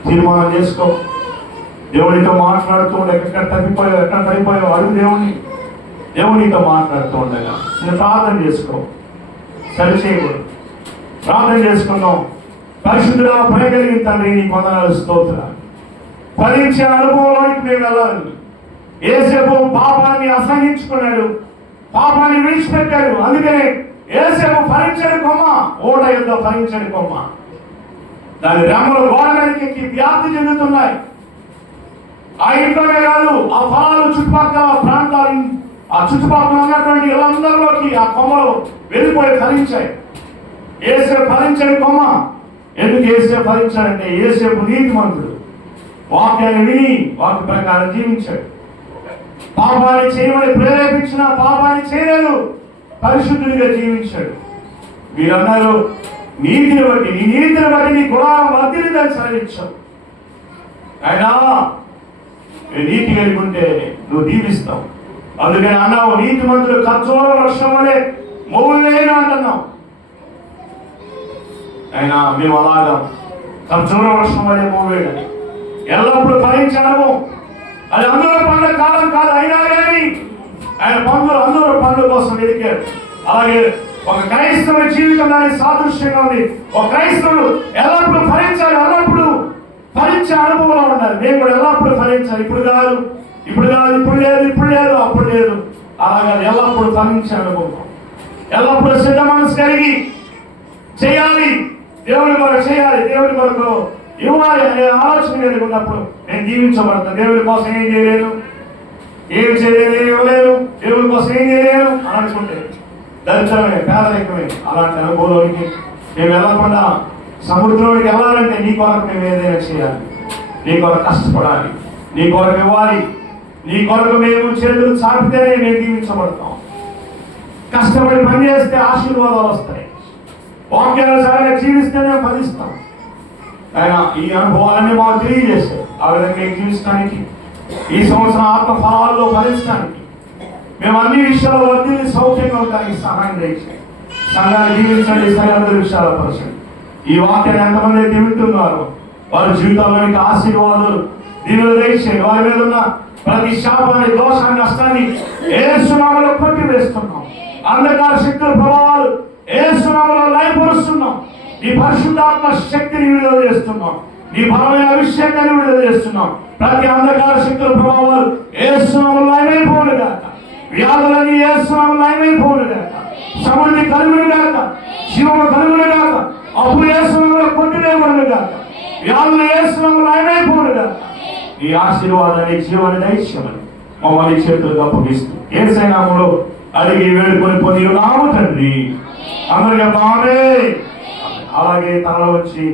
తీర్మానం చేసుకో. దేవునితో మాట్లాడుతూ ఉండే, ఎక్కడ తప్పిపోయావు, ఎక్కడ పడిపోయావు అడుగు దేవుని. దేవునితో మాట్లాడుతూ ఉండగా నేను ప్రార్థన చేసుకో. సరిచేయకూడదు. ప్రార్థన చేసుకున్నాం. పరిశుద్ధుడా, భయగలిగిన తండ్రి నీ వందనాలు, స్తోత్రాలు. ఫలించే అనుభవంలోకి మేము వెళ్ళాలి. యేసేపు పాపాన్ని అసహించుకున్నాడు, పాపాన్ని విడిచిపెట్టాడు. అందుకనే యేసేపు ఫలించని కొమ్మ, ఓడ యొక్క ఫలించని కొమ్మ. దాని రెమ్మలు గోడ మీదకి వ్యాప్తి చెందుతున్నాయి. ఆ ఇంట్లోనే కాదు, ఆ ఫలాలు చుట్టుపక్కల ప్రాంతాలు, ఆ చుట్టుపక్కల ఉన్నటువంటి ఇళ్ళందరిలోకి ఆ కొమ్మలు వెళ్ళిపోయి ఫలించాయి. యేసేపు ఫలించని కొమ్మ. ఎందుకు యేసేపు ఫలించాడంటే యేసేపు నీతిమంతుడు, వాక్యాన్ని విని వాక్య ప్రకారం జీవించాడు. పాపాన్ని చేయమని ప్రేరేపించిన పాపాన్ని చేయలేదు, పరిశుద్ధుడిగా జీవించాడు. మీరన్నారు నీతిని బట్టి, నీ నీతిని బట్టి నీ గుణాల మధ్యని దాన్ని సెలవించావు. అయినా నీతి కలిగి ఉంటే నువ్వు దీవిస్తావు. అందుకని అన్నావు, నీతి మంతులు ఖర్జూర వృక్షం వలె మౌలేను అంటున్నావు. అయినా మేము అలాగా ఖర్జూర వృక్షం వలె మోవేడని ఎల్లప్పుడూ ఫలించాము. అది అందరూ పండ్ల కాలం కాదు, అయినా కానీ ఆయన అందరూ పండ్ల కోసం వెతికారు. అలాగే ఒక క్రైస్తవ జీవితం దానికి సాదృశ్యంగా ఉంది. ఒక క్రైస్తవుడు ఎల్లప్పుడూ ఫలించాలి, ఎల్లప్పుడూ ఫలించే అనుభవంలో ఉండాలి. మేము కూడా ఎల్లప్పుడూ ఫలించాలి. ఇప్పుడు లేదు, ఇప్పుడు లేదు, అప్పుడు లేదు. అలాగే ఎల్లప్పుడూ ఫలించే అనుభవం, ఎల్లప్పుడూ సిద్ధ మనసు కలిగి చేయాలి, దేవుని కొరకు చేయాలి, దేవుని కొరకు ఇవ్వాలి అనే ఆలోచన కలిగి ఉన్నప్పుడు నేను జీవించబడతాను. దేవుని కోసం ఏం చేయలేను, ఇవ్వలేను, దేవుని కోసం ఏం చేయలేను అని అనుకుంటే దరిద్రమే, పేదరికమే. అలాంటి అనుభవంలోనికి మేము వెళ్ళకుండా సముద్రంలోకి వెళ్ళాలంటే నీ కొరకు మేము ఏదైనా చేయాలి, నీ కొరకు కష్టపడాలి, నీ కొరకు ఇవ్వాలి, నీ కొరకు మేము చేతులు చాపితేనే మేము జీవించబడతాం. కష్టపడి పని చేస్తే ఆశీర్వాదాలు వస్తాయి. వాక్యానుసారంగా జీవిస్తేనే ఫలిస్తాం. ఆయన ఈ అనుభవాలన్నీ మాకు తెలియజేశారు. ఆ విధంగా జీవించడానికి, ఈ సంవత్సరం ఆత్మ ఫలాల్లో ఫలించడానికి, మేము అన్ని విషయాల్లో వర్తిని సౌఖ్యంగా ఉండడానికి సహాయం చేయండి. సంఘాన్ని జీవించండి, అందరి విషయాల పరచండి. ఈ వాక్యాన్ని ఎంతమంది అయితే వింటున్నారో వారి జీవితాల్లోనికి ఆశీర్వాదాలు దీనిలో దయచేయండి. వారి మీద ఉన్న ప్రతి శాపాన్ని, దోషాన్ని, నష్టాన్ని యేసు నామములో కొట్టివేస్తున్నాం. అంధకార శక్తుల ప్రభావాలు యేసు నామములో లయపరుస్తున్నాం. నీ పరిశుద్ధాత్మ శక్తిని విడుదల చేస్తున్నాం. నీ బలమైన అభిషేకాన్ని విడుదల చేస్తున్నాం. ప్రతి అంధకార శక్తుల ప్రభావాలు యేసు నామములో లయమైపోవును గాక. వ్యాధులని యేసు నామములో లయమైపోవును గాక. సమృద్ధి కలుగును గాక, శివము కలుగును గాక, అప్పుడు యేసు నామములో కొట్టివేయబడును గాక. వ్యాధులు యేసు నామములో లయమైపోవును గాక. ఈ ఆశీర్వాదాన్ని, జీవాన్ని దయచేయమని మమ్మల్ని చేతులకు అప్పగిస్తూ యేసు నామములో అడిగి వేడుకొని పొంది ఉన్నాము తండ్రి. అందరికీ ఆమేన్. అలాగే తల వచ్చి